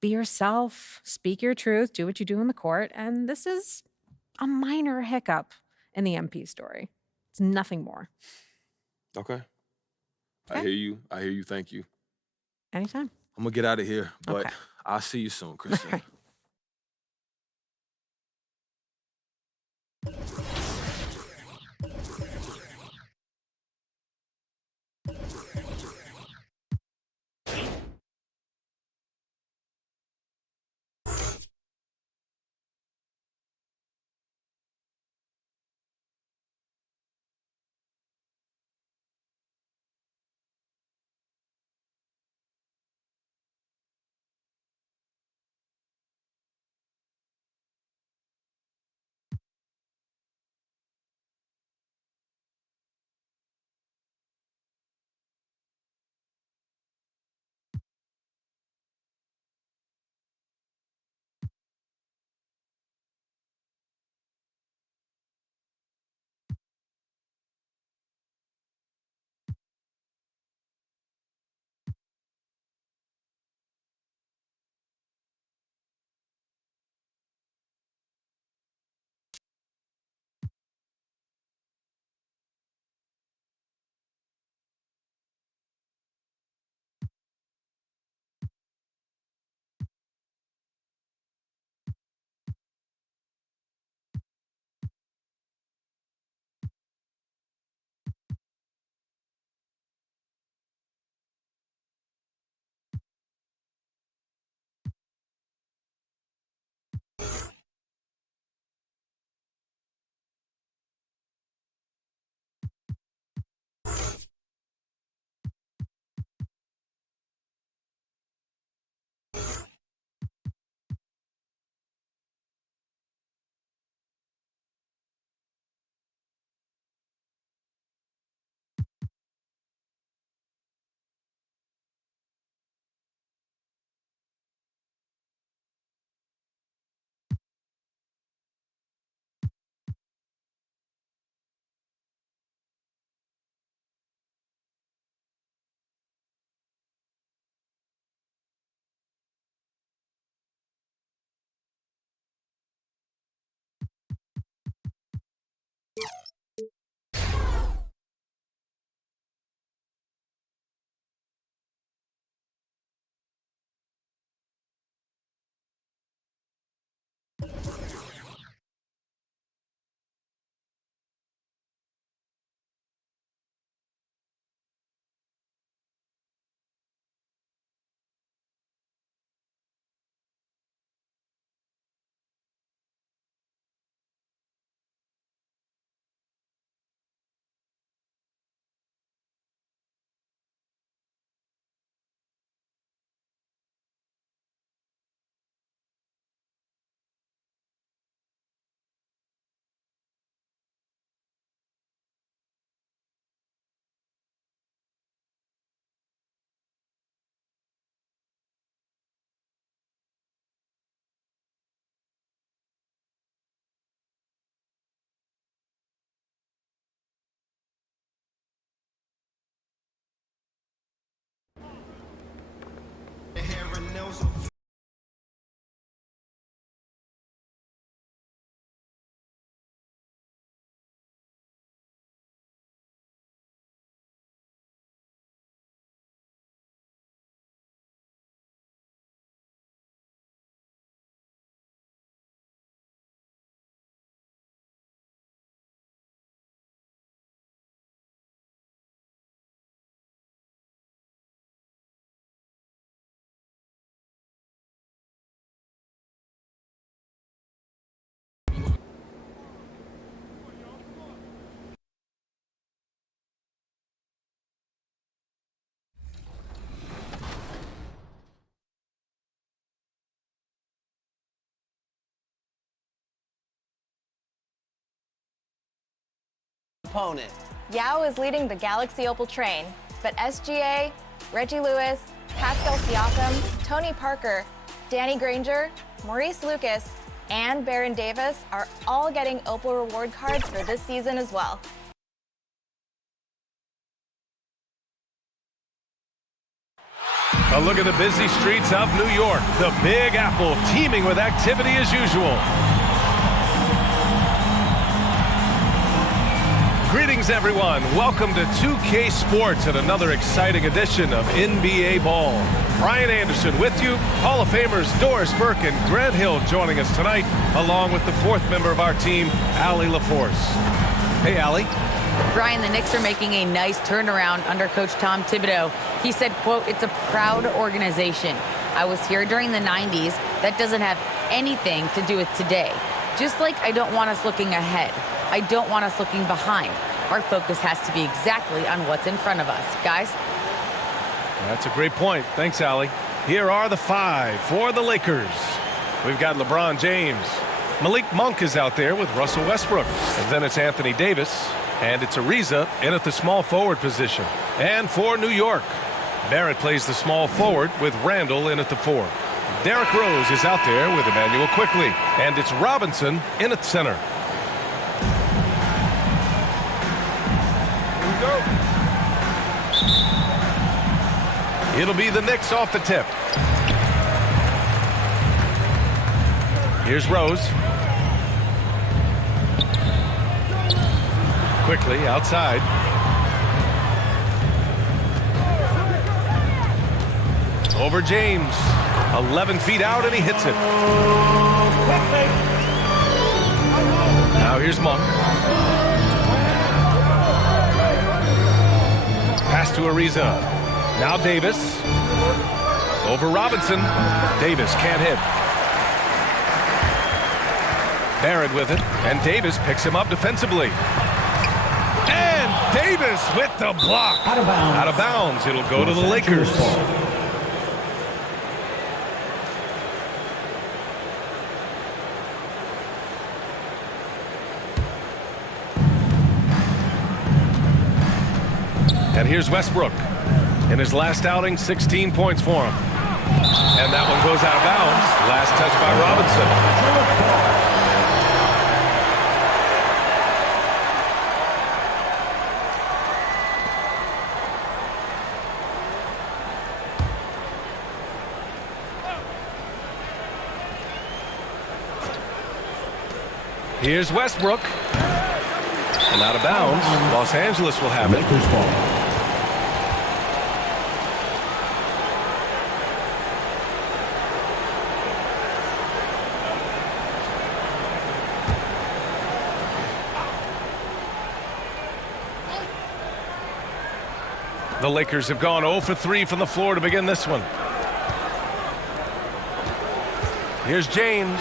be yourself, speak your truth, do what you do in the court, and this is a minor hiccup in the MP story. It's nothing more. Okay. I hear you. Thank you. Anytime. I'm going to get out of here, but Okay. I'll see you soon, Kristen. opponent. Yao is leading the Galaxy Opal train, but SGA, Reggie Lewis, Pascal Siakam, Tony Parker, Danny Granger, Maurice Lucas, and Baron Davis are all getting Opal reward cards for this season as well. A look at the busy streets of New York. The Big Apple teeming with activity as usual. Greetings, everyone. Welcome to 2K Sports and another exciting edition of NBA Ball. Brian Anderson with you. Hall of Famers Doris Burke and Grant Hill joining us tonight, along with the fourth member of our team, Allie LaForce. Hey, Allie. Brian, the Knicks are making a nice turnaround under Coach Tom Thibodeau. He said, quote, "It's a proud organization. I was here during the 90s. That doesn't have anything to do with today. Just like I don't want us looking ahead. I don't want us looking behind. Our focus has to be exactly on what's in front of us." Guys? That's a great point. Thanks, Allie. Here are the five for the Lakers. We've got LeBron James. Malik Monk is out there with Russell Westbrook. And then it's Anthony Davis. And it's Ariza in at the small forward position. And for New York, Barrett plays the small forward with Randall in at the 4. Derrick Rose is out there with Emmanuel Quickley. And it's Robinson in at center. Here we go. It'll be the Knicks off the tip. Here's Rose. Quickly outside. Over James. 11 feet out, and he hits it. Now here's Monk. Pass to Ariza. Now Davis. Over Robinson. Davis can't hit. Barrett with it, and Davis picks him up defensively. And Davis with the block. Out of bounds. Out of bounds. It'll go to the Lakers. And here's Westbrook. In his last outing, 16 points for him. And that one goes out of bounds. Last touch by Robinson. Here's Westbrook. And out of bounds. Los Angeles will have it. The Lakers have gone 0 for 3 from the floor to begin this one. Here's James.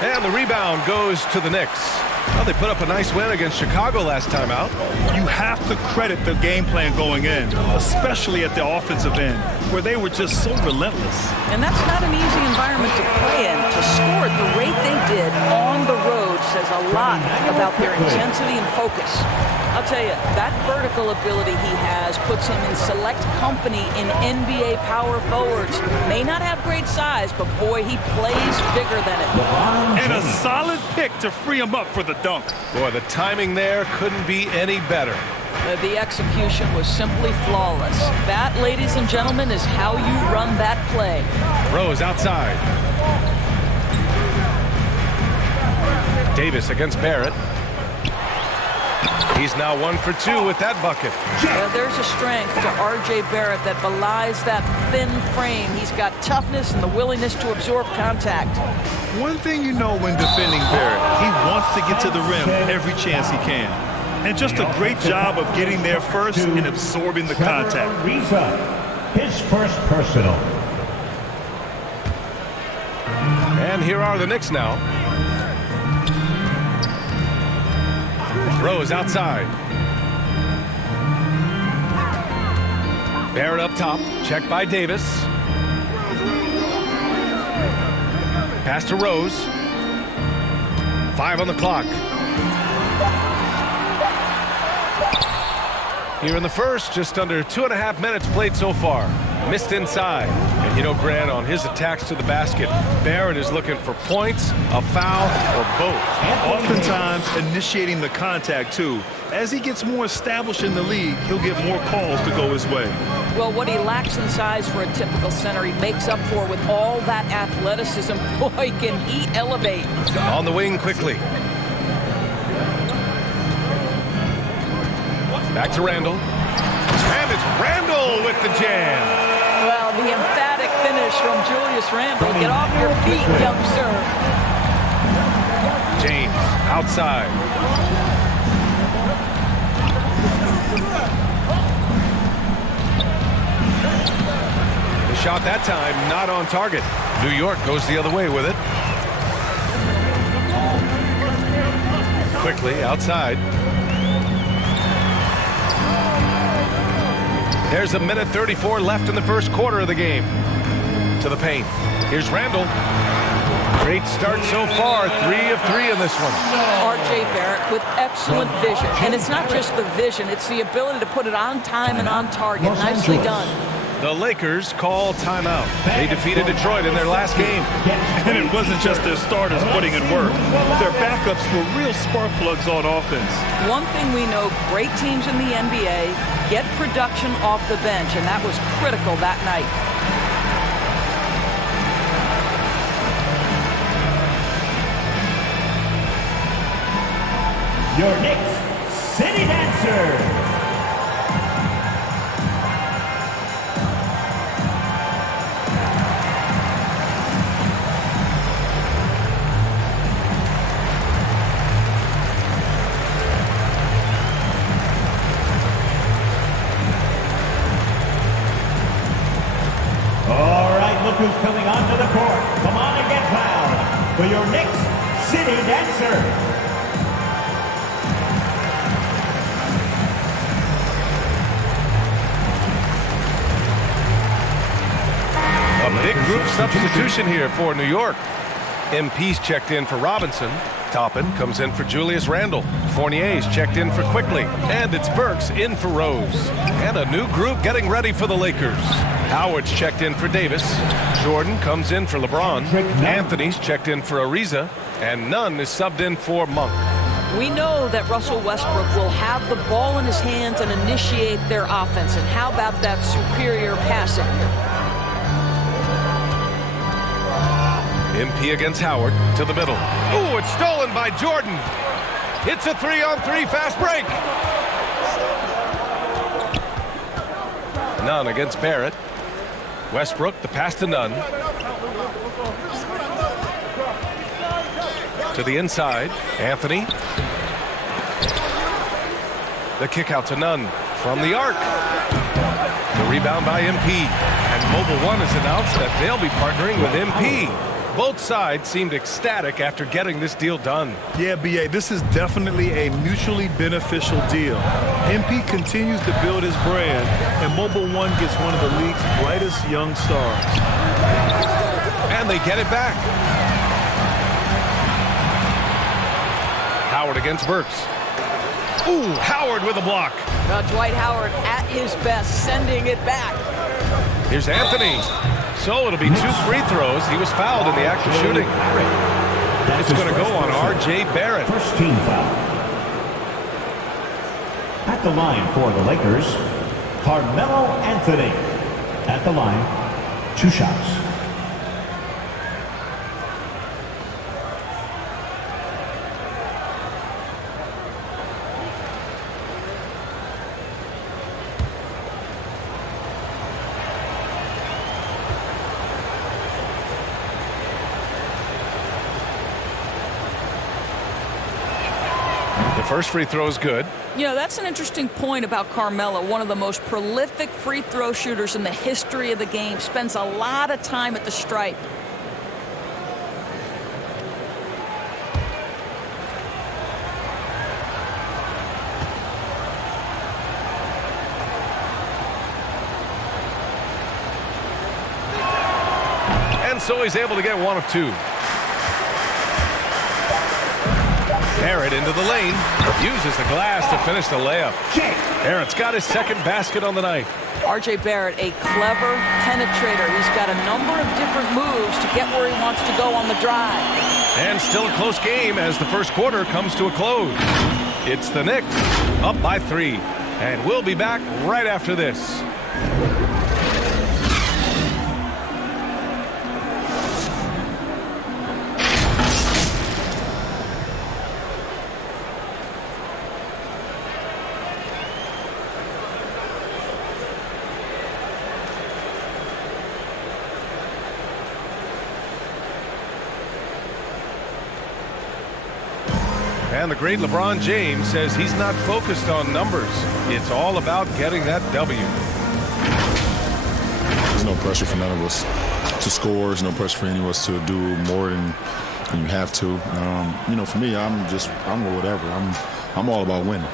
And the rebound goes to the Knicks. Well, they put up a nice win against Chicago last time out. You have to credit the game plan going in, especially at the offensive end, where they were just so relentless. And that's not an easy environment to play in. To score at the rate they did on the road says a lot about their intensity and focus. I'll tell you, that vertical ability he has puts him in select company in NBA power forwards. May not have great size, but boy, he plays bigger than it. And a solid pick to free him up for the dunk. Boy, the timing there couldn't be any better. The execution was simply flawless. That, ladies and gentlemen, is how you run that play. Rose outside. Davis against Barrett. He's now 1 for 2 with that bucket. There's a strength to RJ Barrett that belies that thin frame. He's got toughness and the willingness to absorb contact. One thing you know when defending Barrett, he wants to get to the rim every chance he can. And just a great job of getting there first and absorbing the contact. His first personal. And here are the Knicks now. Rose outside. Barrett up top. Checked by Davis. Pass to Rose. 5 on the clock. Here in the first, just under 2.5 minutes played so far. Missed inside. And you know, Grant, on his attacks to the basket, Barrett is looking for points, a foul, or both. Oftentimes initiating the contact, too. As he gets more established in the league, he'll get more calls to go his way. Well, what he lacks in size for a typical center, he makes up for with all that athleticism. Boy, can he elevate. On the wing quickly. Back to Randall. And it's Randall with the jam. Well, the emphatic finish from Julius Randle. Get off your feet, young sir. James outside. The shot that time not on target. New York goes the other way with it. Quickly outside. There's 1:34 left in the first quarter of the game. To the paint. Here's Randall. Great start so far. 3 of 3 in this one. RJ Barrett with excellent vision. And it's not just the vision, it's the ability to put it on time and on target. Nicely done. The Lakers call timeout. They defeated Detroit in their last game. And it wasn't just their starters putting in work. Their backups were real spark plugs on offense. One thing we know, great teams in the NBA get production off the bench, and that was critical that night. Your Knicks City Dancer. Who's coming onto the court? Come on and get loud for your Knicks City Dancer. A big group substitution here for New York. MP's checked in for Robinson. Toppin comes in for Julius Randle. Fournier's checked in for Quickly. And it's Burks in for Rose. And a new group getting ready for the Lakers. Howard's checked in for Davis. Jordan comes in for LeBron. Anthony's checked in for Ariza. And Nunn is subbed in for Monk. We know that Russell Westbrook will have the ball in his hands and initiate their offense. And how about that superior passing? MP against Howard to the middle. Oh, it's stolen by Jordan. It's a 3-on-3 fast break. Nunn against Barrett. Westbrook, the pass to Nunn. To the inside, Anthony. The kick out to Nunn from the arc. The rebound by MP. And Mobile One has announced that they'll be partnering with MP. Both sides seemed ecstatic after getting this deal done. Yeah, B.A., this is definitely a mutually beneficial deal. MP continues to build his brand, and Mobile One gets one of the league's brightest young stars. And they get it back. Howard against Burks. Ooh, Howard with a block. Dwight Howard at his best, sending it back. Here's Anthony. So it'll be 2 free throws. He was fouled in the act of shooting. It's going to go on RJ Barrett. First team foul. At the line for the Lakers, Carmelo Anthony. At the line, 2 shots. First free throw is good. You know, that's an interesting point about Carmelo, one of the most prolific free throw shooters in the history of the game. Spends a lot of time at the stripe. And so he's able to get 1 of 2. Barrett into the lane. Uses the glass to finish the layup. Barrett's got his second basket on the night. RJ Barrett, a clever penetrator. He's got a number of different moves to get where he wants to go on the drive. And still a close game as the first quarter comes to a close. It's the Knicks up by 3. And we'll be back right after this. And the great LeBron James says he's not focused on numbers. It's all about getting that W. There's no pressure for none of us to score. There's no pressure for any of us to do more than you have to. You know, for me, I'm whatever. I'm all about winning.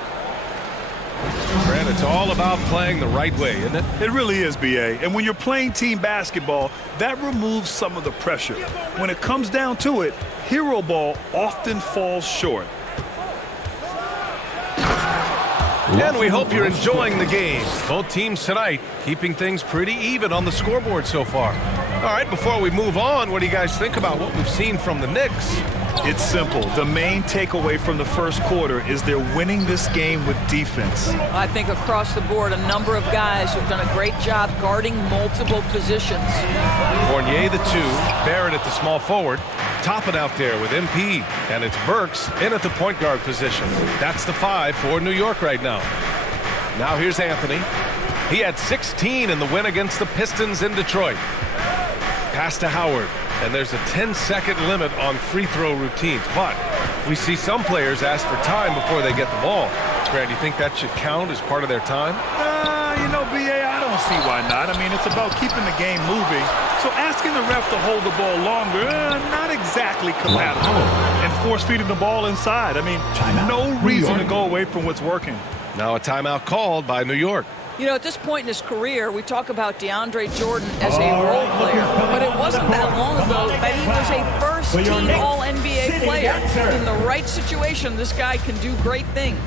Grant, it's all about playing the right way, isn't it? It really is, B.A. And when you're playing team basketball, that removes some of the pressure. When it comes down to it, hero ball often falls short. And we hope you're enjoying the game. Both teams tonight keeping things pretty even on the scoreboard so far. All right, before we move on, what do you guys think about what we've seen from the Knicks? It's simple. The main takeaway from the first quarter is they're winning this game with defense. I think across the board, a number of guys have done a great job guarding multiple positions. Fournier the 2, Barrett at the small forward, Toppin out there with MP, and it's Burks in at the point guard position. That's the 5 for New York right now. Now here's Anthony. He had 16 in the win against the Pistons in Detroit. Pass to Howard. And there's a 10-second limit on free throw routines. But we see some players ask for time before they get the ball. Grant, do you think that should count as part of their time? You know, B.A., I don't see why not. I mean, it's about keeping the game moving. So asking the ref to hold the ball longer, not exactly compatible. And force-feeding the ball inside. I mean, no reason to go away from what's working. Now a timeout called by New York. You know, at this point in his career, we talk about DeAndre Jordan as a role player, but it wasn't that long ago that he was a first-team All-NBA player. In the right situation, this guy can do great things.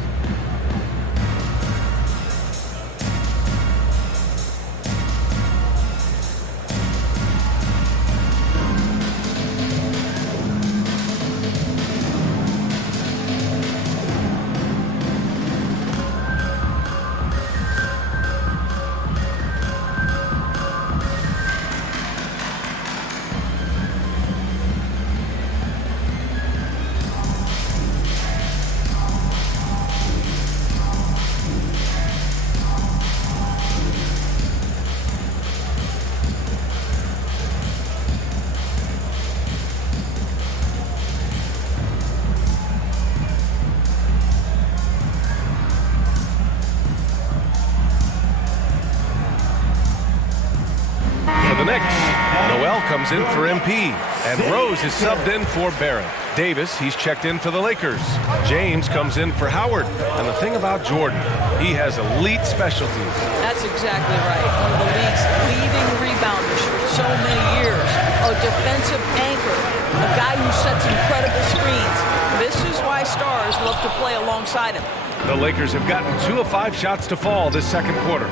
Comes in for MP, and Rose is subbed in for Barrett. Davis, he's checked in for the Lakers. James comes in for Howard. And the thing about Jordan, he has elite specialties. That's exactly right. One of the league's leading rebounders for so many years. A defensive anchor, a guy who sets incredible screens. This is why stars love to play alongside him. The Lakers have gotten 2 of 5 shots to fall this second quarter.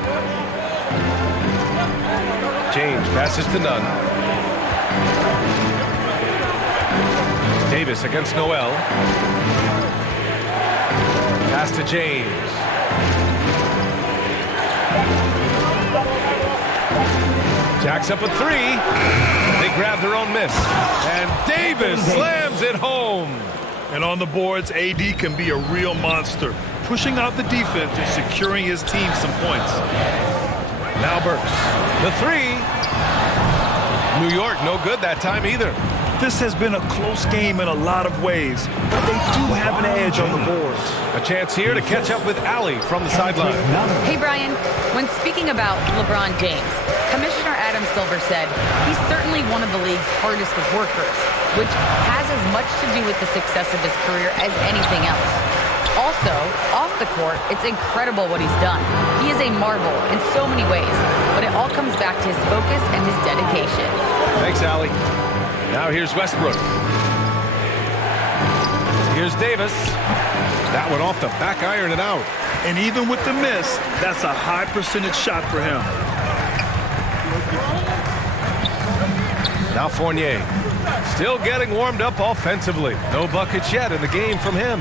James passes to Nunn. Davis against Noel. Pass to James. Jacks up a 3. They grab their own miss. And Davis slams it home. And on the boards, AD can be a real monster, pushing out the defense and securing his team some points. Now Burks. The 3. New York no good that time either. This has been a close game in a lot of ways, but they do have an edge on the boards. A chance here to catch up with Allie from the sideline. Hey, Brian, when speaking about LeBron James, Commissioner Adam Silver said he's certainly one of the league's hardest workers, which has as much to do with the success of his career as anything else. Also, off the court, it's incredible what he's done. He is a marvel in so many ways, but it all comes back to his focus and his dedication. Thanks, Allie. Now here's Westbrook. here's Davis. That one off the back iron and out. And even with the miss, that's a high percentage shot for him. Now Fournier. Still getting warmed up offensively. No buckets yet in the game from him.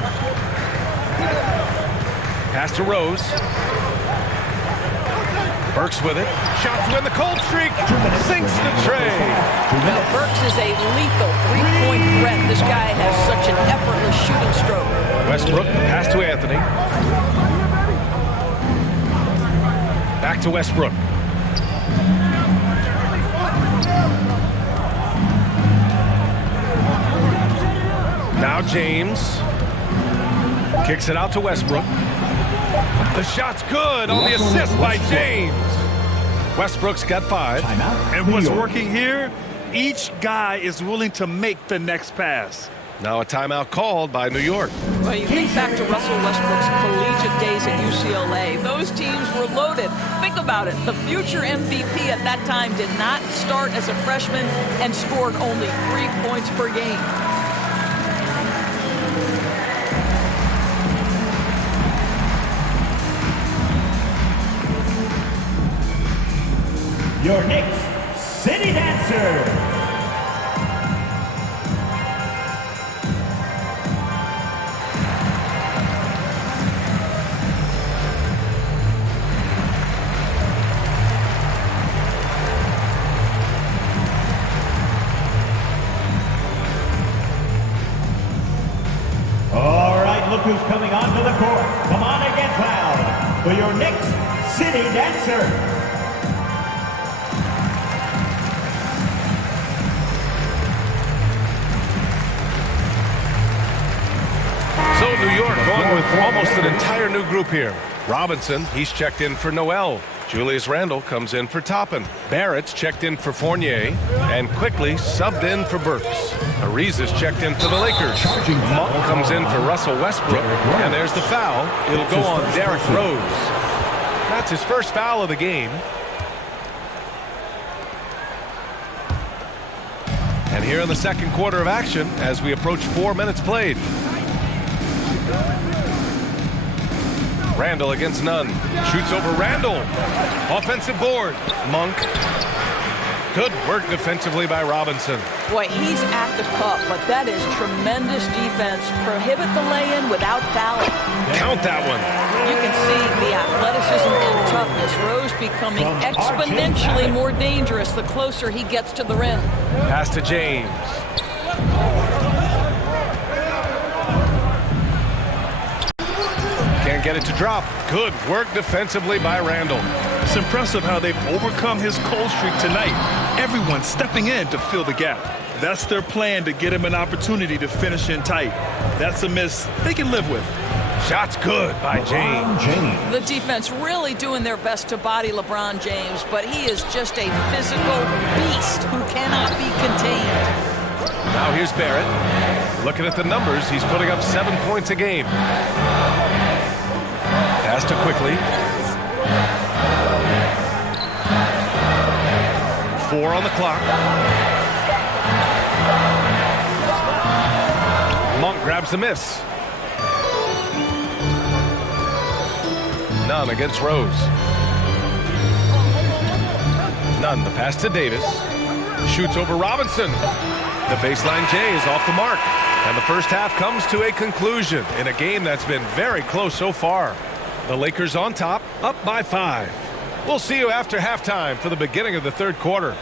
Pass to Rose. Burks with it. Shots win the cold streak. Sinks the tray. Now Burks is a lethal three-point threat. This guy has such an effortless shooting stroke. Westbrook, pass to Anthony. Back to Westbrook. Now James. Kicks it out to Westbrook. The shot's good on the assist by James. Westbrook's got 5. And what's working here, each guy is willing to make the next pass. Now a timeout called by New York. Well, you think back to Russell Westbrook's collegiate days at UCLA. Those teams were loaded. Think about it. The future MVP at that time did not start as a freshman and scored only 3 points per game. Your Knicks City Dancer. All right, look who's coming onto the court. Come on and get loud for your Knicks City Dancer. So New York going with almost an entire new group here. Robinson, he's checked in for Noel. Julius Randle comes in for Toppin. Barrett's checked in for Fournier. And quickly subbed in for Burks. Ariza's checked in for the Lakers. Monk comes in for Russell Westbrook. And there's the foul. It'll go on Derrick Rose. That's his first foul of the game. And here in the second quarter of action as we approach 4 minutes played. Randle against Nunn. Shoots over Randle. Offensive board. Monk. Good work defensively by Robinson. Boy, he's at the cup, but that is tremendous defense. Prohibit the lay-in without fouling. Count that one. You can see the athleticism and toughness. Rose becoming exponentially more dangerous the closer he gets to the rim. Pass to James. Can't get it to drop. Good work defensively by Randle. It's impressive how they've overcome his cold streak tonight. Everyone stepping in to fill the gap. That's their plan to get him an opportunity to finish in tight. That's a miss they can live with. Shot's good by James. The defense really doing their best to body LeBron James, but he is just a physical beast who cannot be contained. Now here's Barrett. Looking at the numbers, he's putting up 7 points a game. Pass to Quickly. 4 on the clock. Monk grabs the miss. Nunn against Rose. Nunn, the pass to Davis. Shoots over Robinson. The baseline J is off the mark. And the first half comes to a conclusion in a game that's been very close so far. The Lakers on top, up by 5. We'll see you after halftime for the beginning of the third quarter.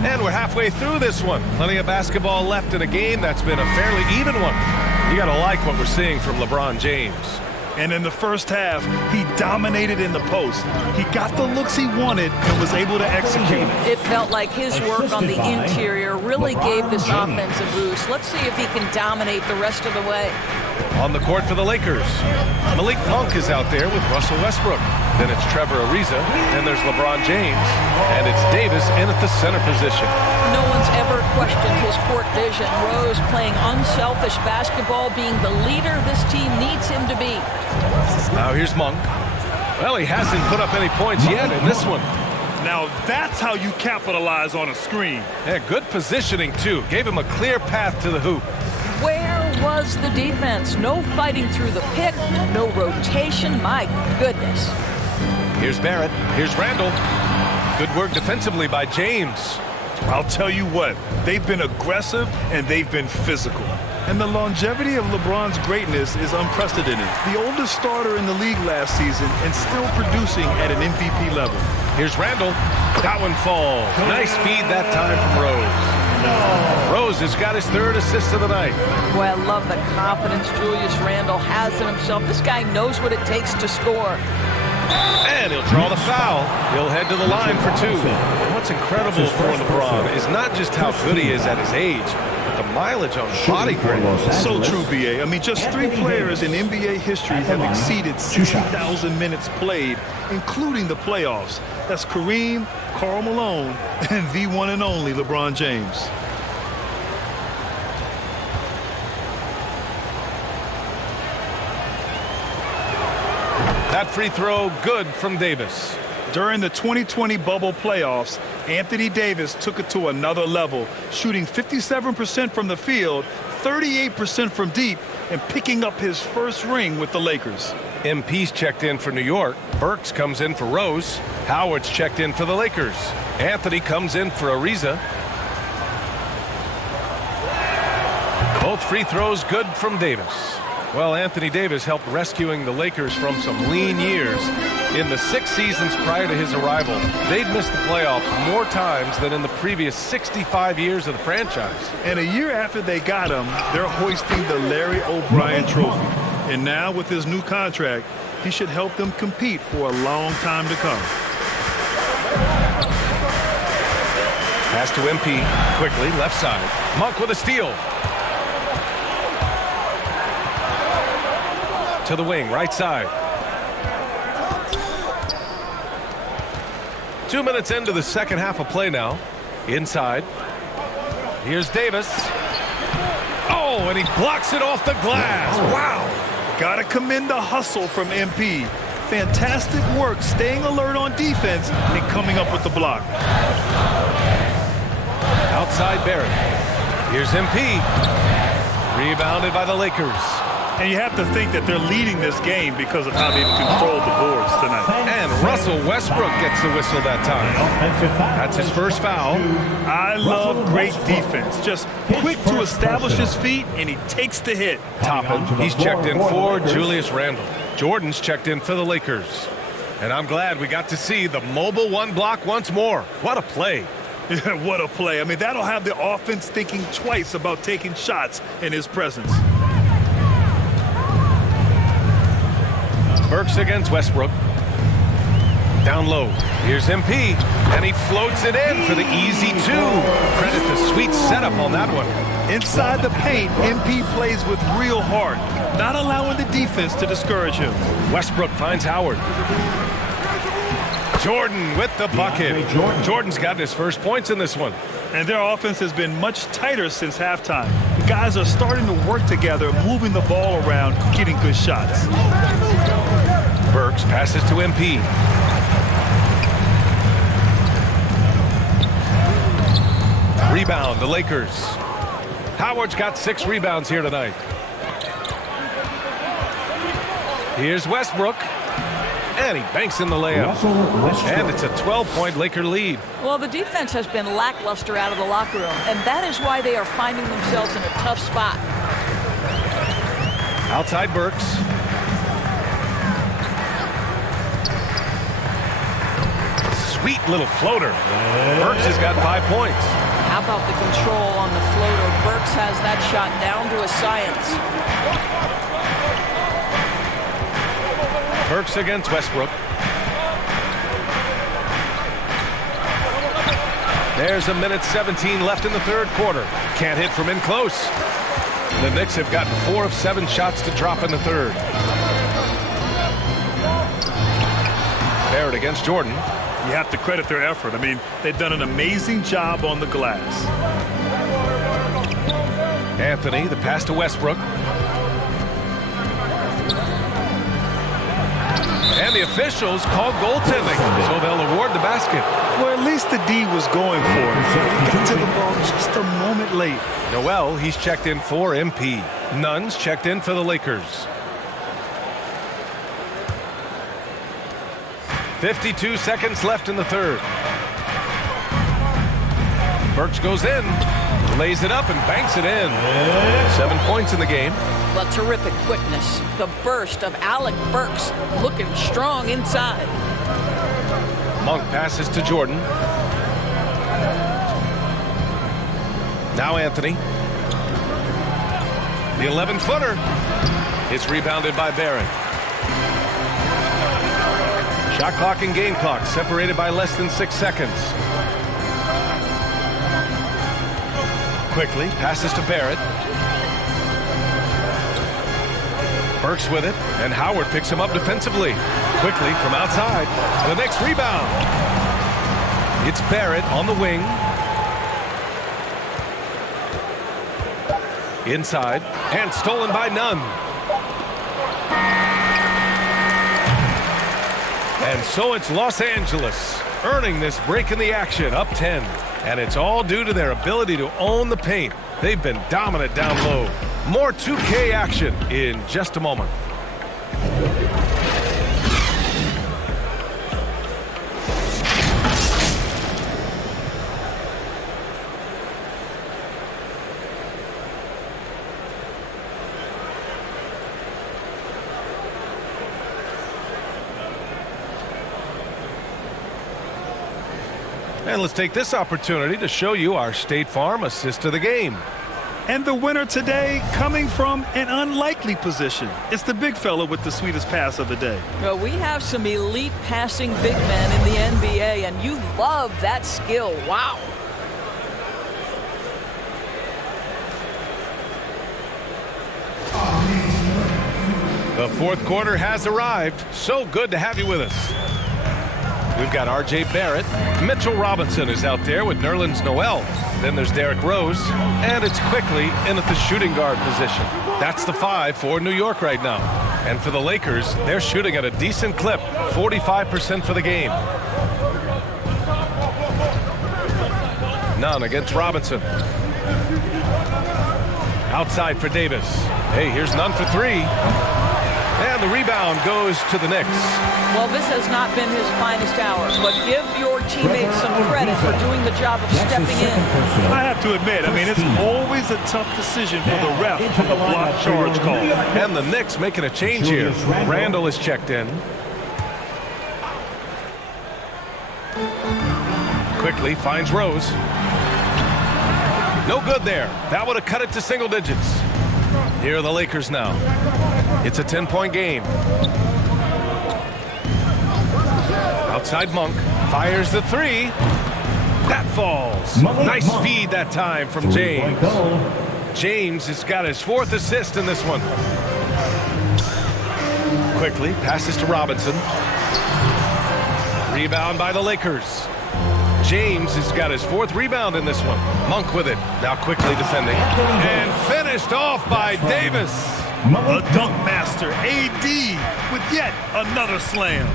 And we're halfway through this one. Plenty of basketball left in a game that's been a fairly even one. You got to like what we're seeing from LeBron James. And in the first half, he dominated in the post. He got the looks he wanted and was able to execute. It felt like his work on the interior really gave this offense a boost. Let's see if he can dominate the rest of the way. On the court for the Lakers, Malik Monk is out there with Russell Westbrook. Then it's Trevor Ariza, then there's LeBron James, and it's Davis in at the center position. No one's ever questioned his court vision. Rose playing unselfish basketball, being the leader this team needs him to be. Now here's Monk. Well, he hasn't put up any points yet in this one. Now that's how you capitalize on a screen. Yeah, good positioning, too. Gave him a clear path to the hoop. Where was the defense? No fighting through the pick, no rotation. My goodness. Here's Barrett. Here's Randall. Good work defensively by James. I'll tell you what, they've been aggressive and they've been physical. And the longevity of LeBron's greatness is unprecedented. The oldest starter in the league last season and still producing at an MVP level. Here's Randall. That one falls. Nice feed that time from Rose. Rose has got his third assist of the night. Boy, I love the confidence Julius Randle has in himself. This guy knows what it takes to score. And he'll draw the foul. He'll head to the line for two. And what's incredible for LeBron is not just how good he is at his age, but the mileage on body grade. So true, B.A. I mean, just 3 players in NBA history have exceeded 60,000 minutes played, including the playoffs. That's Kareem, Karl Malone, and the one and only LeBron James. That free throw good from Davis. During the 2020 bubble playoffs, Anthony Davis took it to another level, shooting 57% from the field, 38% from deep, and picking up his first ring with the Lakers. MP's checked in for New York. Burks comes in for Rose. Howard's checked in for the Lakers. Anthony comes in for Ariza. Both free throws good from Davis. Well, Anthony Davis helped rescuing the Lakers from some lean years. In the 6 seasons prior to his arrival, they'd missed the playoffs more times than in the previous 65 years of the franchise. And a year after they got him, they're hoisting the Larry O'Brien Trophy. And now with his new contract, he should help them compete for a long time to come. Pass to MP, quickly, left side. Monk with a steal. To the wing, right side. 2 minutes into the second half of play now. Inside. Here's Davis. Oh, and he blocks it off the glass. Wow. Gotta commend the hustle from MP. Fantastic work staying alert on defense and coming up with the block. Outside Barrett. Here's MP. Rebounded by the Lakers. And you have to think that they're leading this game because of how they've controlled the boards tonight. And Russell Westbrook gets the whistle that time. That's his first foul. I love great defense. Just quick to establish his feet, and he takes the hit. Toppin, he's checked in for Julius Randle. Jordan's checked in for the Lakers. And I'm glad we got to see the mobile one block once more. What a play. What a play. I mean, that'll have the offense thinking twice about taking shots in his presence. Burks against Westbrook. Down low. Here's MP. And he floats it in for the easy two. Credit the sweet setup on that one. Inside the paint, MP plays with real heart, not allowing the defense to discourage him. Westbrook finds Howard. Jordan with the bucket. Jordan's gotten his first points in this one. And their offense has been much tighter since halftime. The guys are starting to work together, moving the ball around, getting good shots. Burks passes to MP. Rebound, the Lakers. Howard's got 6 rebounds here tonight. Here's Westbrook. And he banks in the layup. And it's a 12-point Laker lead. Well, the defense has been lackluster out of the locker room, and that is why they are finding themselves in a tough spot. Outside Burks. Sweet little floater. Burks has got 5 points. How about the control on the floater? Burks has that shot down to a science. Burks against Westbrook. There's 1:17 left in the third quarter. Can't hit from in close. The Knicks have gotten 4 of 7 shots to drop in the third. Barrett against Jordan. You have to credit their effort. I mean, they've done an amazing job on the glass. Anthony, the pass to Westbrook. And the officials called goaltending, so they'll award the basket. Well, at least the D was going for it. He got to the ball just a moment late. Noel, he's checked in for MP. Nunn's checked in for the Lakers. 52 seconds left in the third. Burks goes in, lays it up and banks it in. 7 points in the game. Well, terrific quickness. The burst of Alec Burks looking strong inside. Monk passes to Jordan. Now Anthony. The 11-footer. It's rebounded by Barrett. Shot clock and game clock separated by less than 6 seconds. Quickly passes to Barrett. Burks with it, and Howard picks him up defensively. Quickly from outside. The next rebound. It's Barrett on the wing. Inside, and stolen by Nunn. And so it's Los Angeles earning this break in the action, up 10. And it's all due to their ability to own the paint. They've been dominant down low. More 2K action in just a moment. And let's take this opportunity to show you our State Farm assist of the game. And the winner today coming from an unlikely position. It's the big fella with the sweetest pass of the day. Well, we have some elite passing big men in the NBA, and you love that skill. Wow. The fourth quarter has arrived. So good to have you with us. We've got RJ Barrett. Mitchell Robinson is out there with Nerlens Noel. Then there's Derrick Rose. And it's quickly in at the shooting guard position. That's the 5 for New York right now. And for the Lakers, they're shooting at a decent clip. 45% for the game. Nunn against Robinson. Outside for Davis. Hey, here's Nunn for 3. And the rebound goes to the Knicks. Well, this has not been his finest hour, but give your teammates some credit for doing the job of stepping in. I have to admit, I mean, it's always a tough decision for the ref for the block charge call. And the Knicks making a change here. Randall is checked in. Quickly finds Rose. No good there. That would have cut it to single digits. Here are the Lakers now. It's a 10-point game. Outside Monk. Fires the 3. That falls. Nice feed that time from James. James has got his 4th assist in this one. Quickly passes to Robinson. Rebound by the Lakers. James has got his 4th rebound in this one. Monk with it. Now quickly defending. And finished off by Davis. A dunk master, AD, with yet another slam.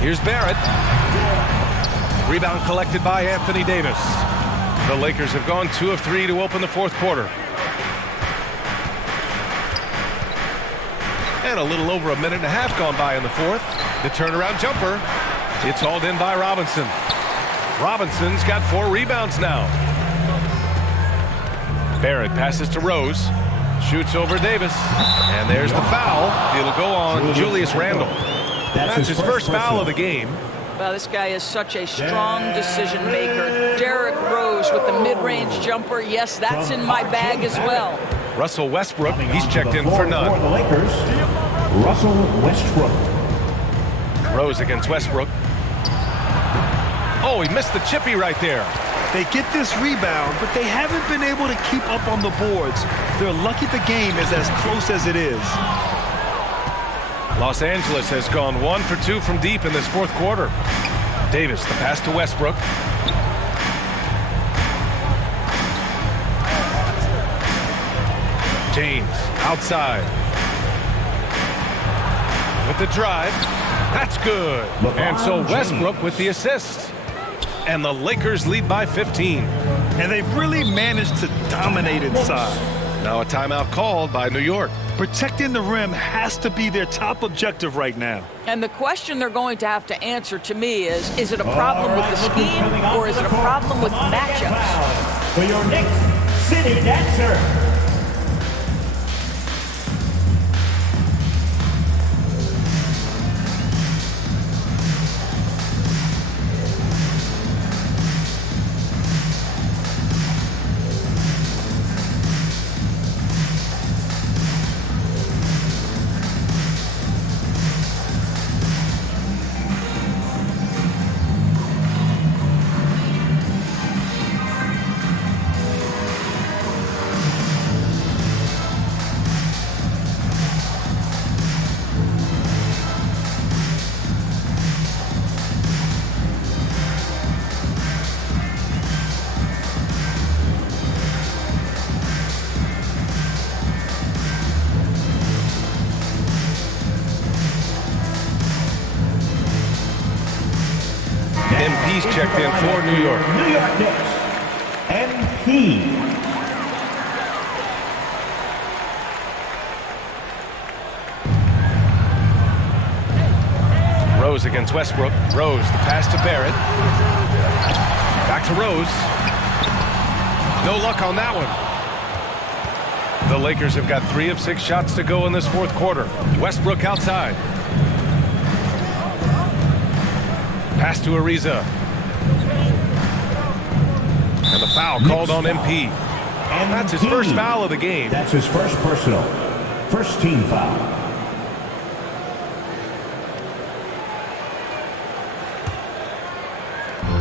Here's Barrett. Rebound collected by Anthony Davis. The Lakers have gone 2 of 3 to open the fourth quarter. And a little over a minute and a half gone by in the fourth. The turnaround jumper. It's hauled in by Robinson. Robinson's got 4 rebounds now. Barrett passes to Rose. Shoots over Davis. And there's the foul. It'll go on Julius Randle. That's his first foul of the game. Well, this guy is such a strong decision maker. Derrick Rose with the mid-range jumper. Yes, that's in my bag as well. Russell Westbrook, he's checked in for none. For the Lakers, Russell Westbrook. Rose against Westbrook. Oh, he missed the chippy right there. They get this rebound, but they haven't been able to keep up on the boards. They're lucky the game is as close as it is. Los Angeles has gone 1 for 2 from deep in this fourth quarter. Davis, the pass to Westbrook. James, outside. With the drive. That's good. And so Westbrook with the assist. And the Lakers lead by 15. And they've really managed to dominate inside. Now a timeout called by New York. Protecting the rim has to be their top objective right now. And the question they're going to have to answer to me is it a problem with the scheme or is it a problem with matchups? For your Knicks City Dancer. MP's checked in for New York. New York Knicks, MP. Rose against Westbrook. Rose, the pass to Barrett. Back to Rose. No luck on that one. The Lakers have got 3 of 6 shots to go in this fourth quarter. Westbrook outside. Pass to Ariza. And the foul called on MP. And that's his first foul of the game. That's his first personal. First team foul.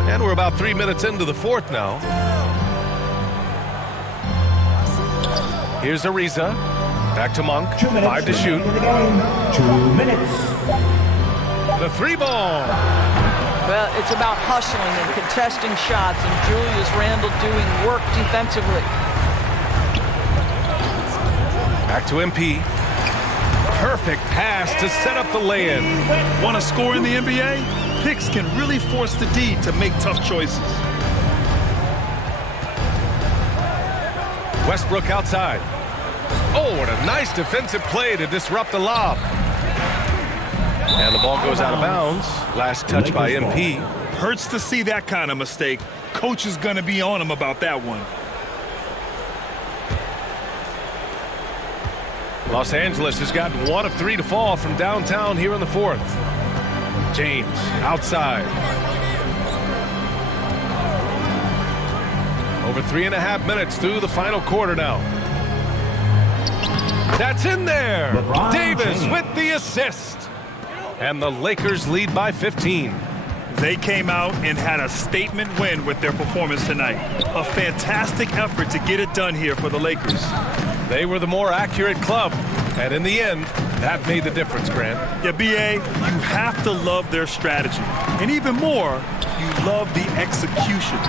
And we're about 3 minutes into the fourth now. Here's Ariza. Back to Monk. 5 to shoot. 2 minutes. The 3-ball. Well, it's about hustling and contesting shots, and Julius Randle doing work defensively. Back to MP. Perfect pass to set up the lay-in. Want to score in the NBA? Picks can really force the D to make tough choices. Westbrook outside. Oh, what a nice defensive play to disrupt the lob. And the ball goes out of bounds. Last touch by MP. Hurts to see that kind of mistake. Coach is going to be on him about that one. Los Angeles has gotten 1 of 3 to fall from downtown here in the fourth. James outside. Over 3.5 minutes through the final quarter now. That's in there. Davis with the assist. And the Lakers lead by 15. They came out and had a statement win with their performance tonight. A fantastic effort to get it done here for the Lakers. They were the more accurate club. And in the end, that made the difference, Grant. Yeah, B.A., you have to love their strategy. And even more, you love the execution.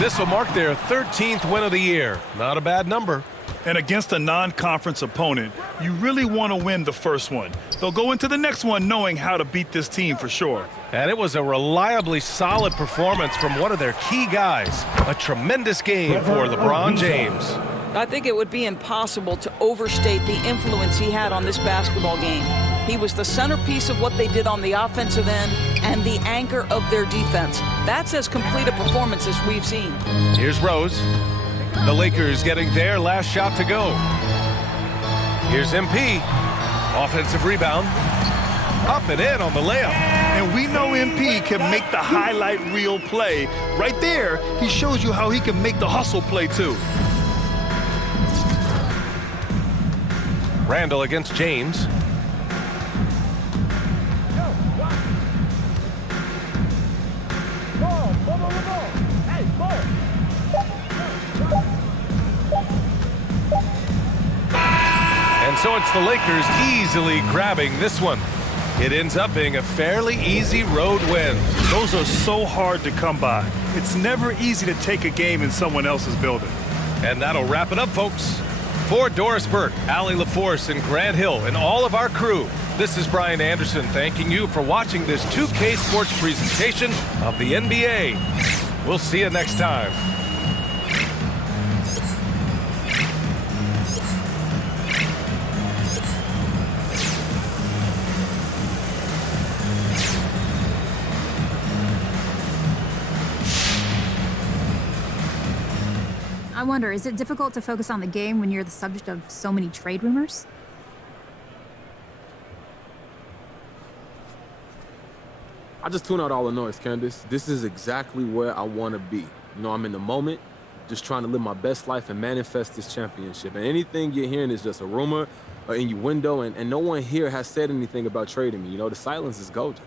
This will mark their 13th win of the year. Not a bad number. And against a non-conference opponent, you really want to win the first one. They'll go into the next one knowing how to beat this team for sure. And it was a reliably solid performance from one of their key guys. A tremendous game for LeBron James. I think it would be impossible to overstate the influence he had on this basketball game. He was the centerpiece of what they did on the offensive end and the anchor of their defense. That's as complete a performance as we've seen. Here's Rose. The Lakers getting their last shot to go. Here's MP. Offensive rebound. Up and in on the layup. And we know MP can make the highlight reel play. Right there, he shows you how he can make the hustle play too. Randall against James. And so it's the Lakers easily grabbing this one. It ends up being a fairly easy road win. Those are so hard to come by. It's never easy to take a game in someone else's building. And that'll wrap it up, folks. For Doris Burke, Allie LaForce, and Grant Hill, and all of our crew, this is Brian Anderson thanking you for watching this 2K Sports presentation of the NBA. We'll see you next time. I wonder, is it difficult to focus on the game when you're the subject of so many trade rumors? I just tune out all the noise, Candace. This is exactly where I want to be. You know, I'm in the moment, just trying to live my best life and manifest this championship. And anything you're hearing is just a rumor or innuendo, and no one here has said anything about trading me. You know, the silence is golden.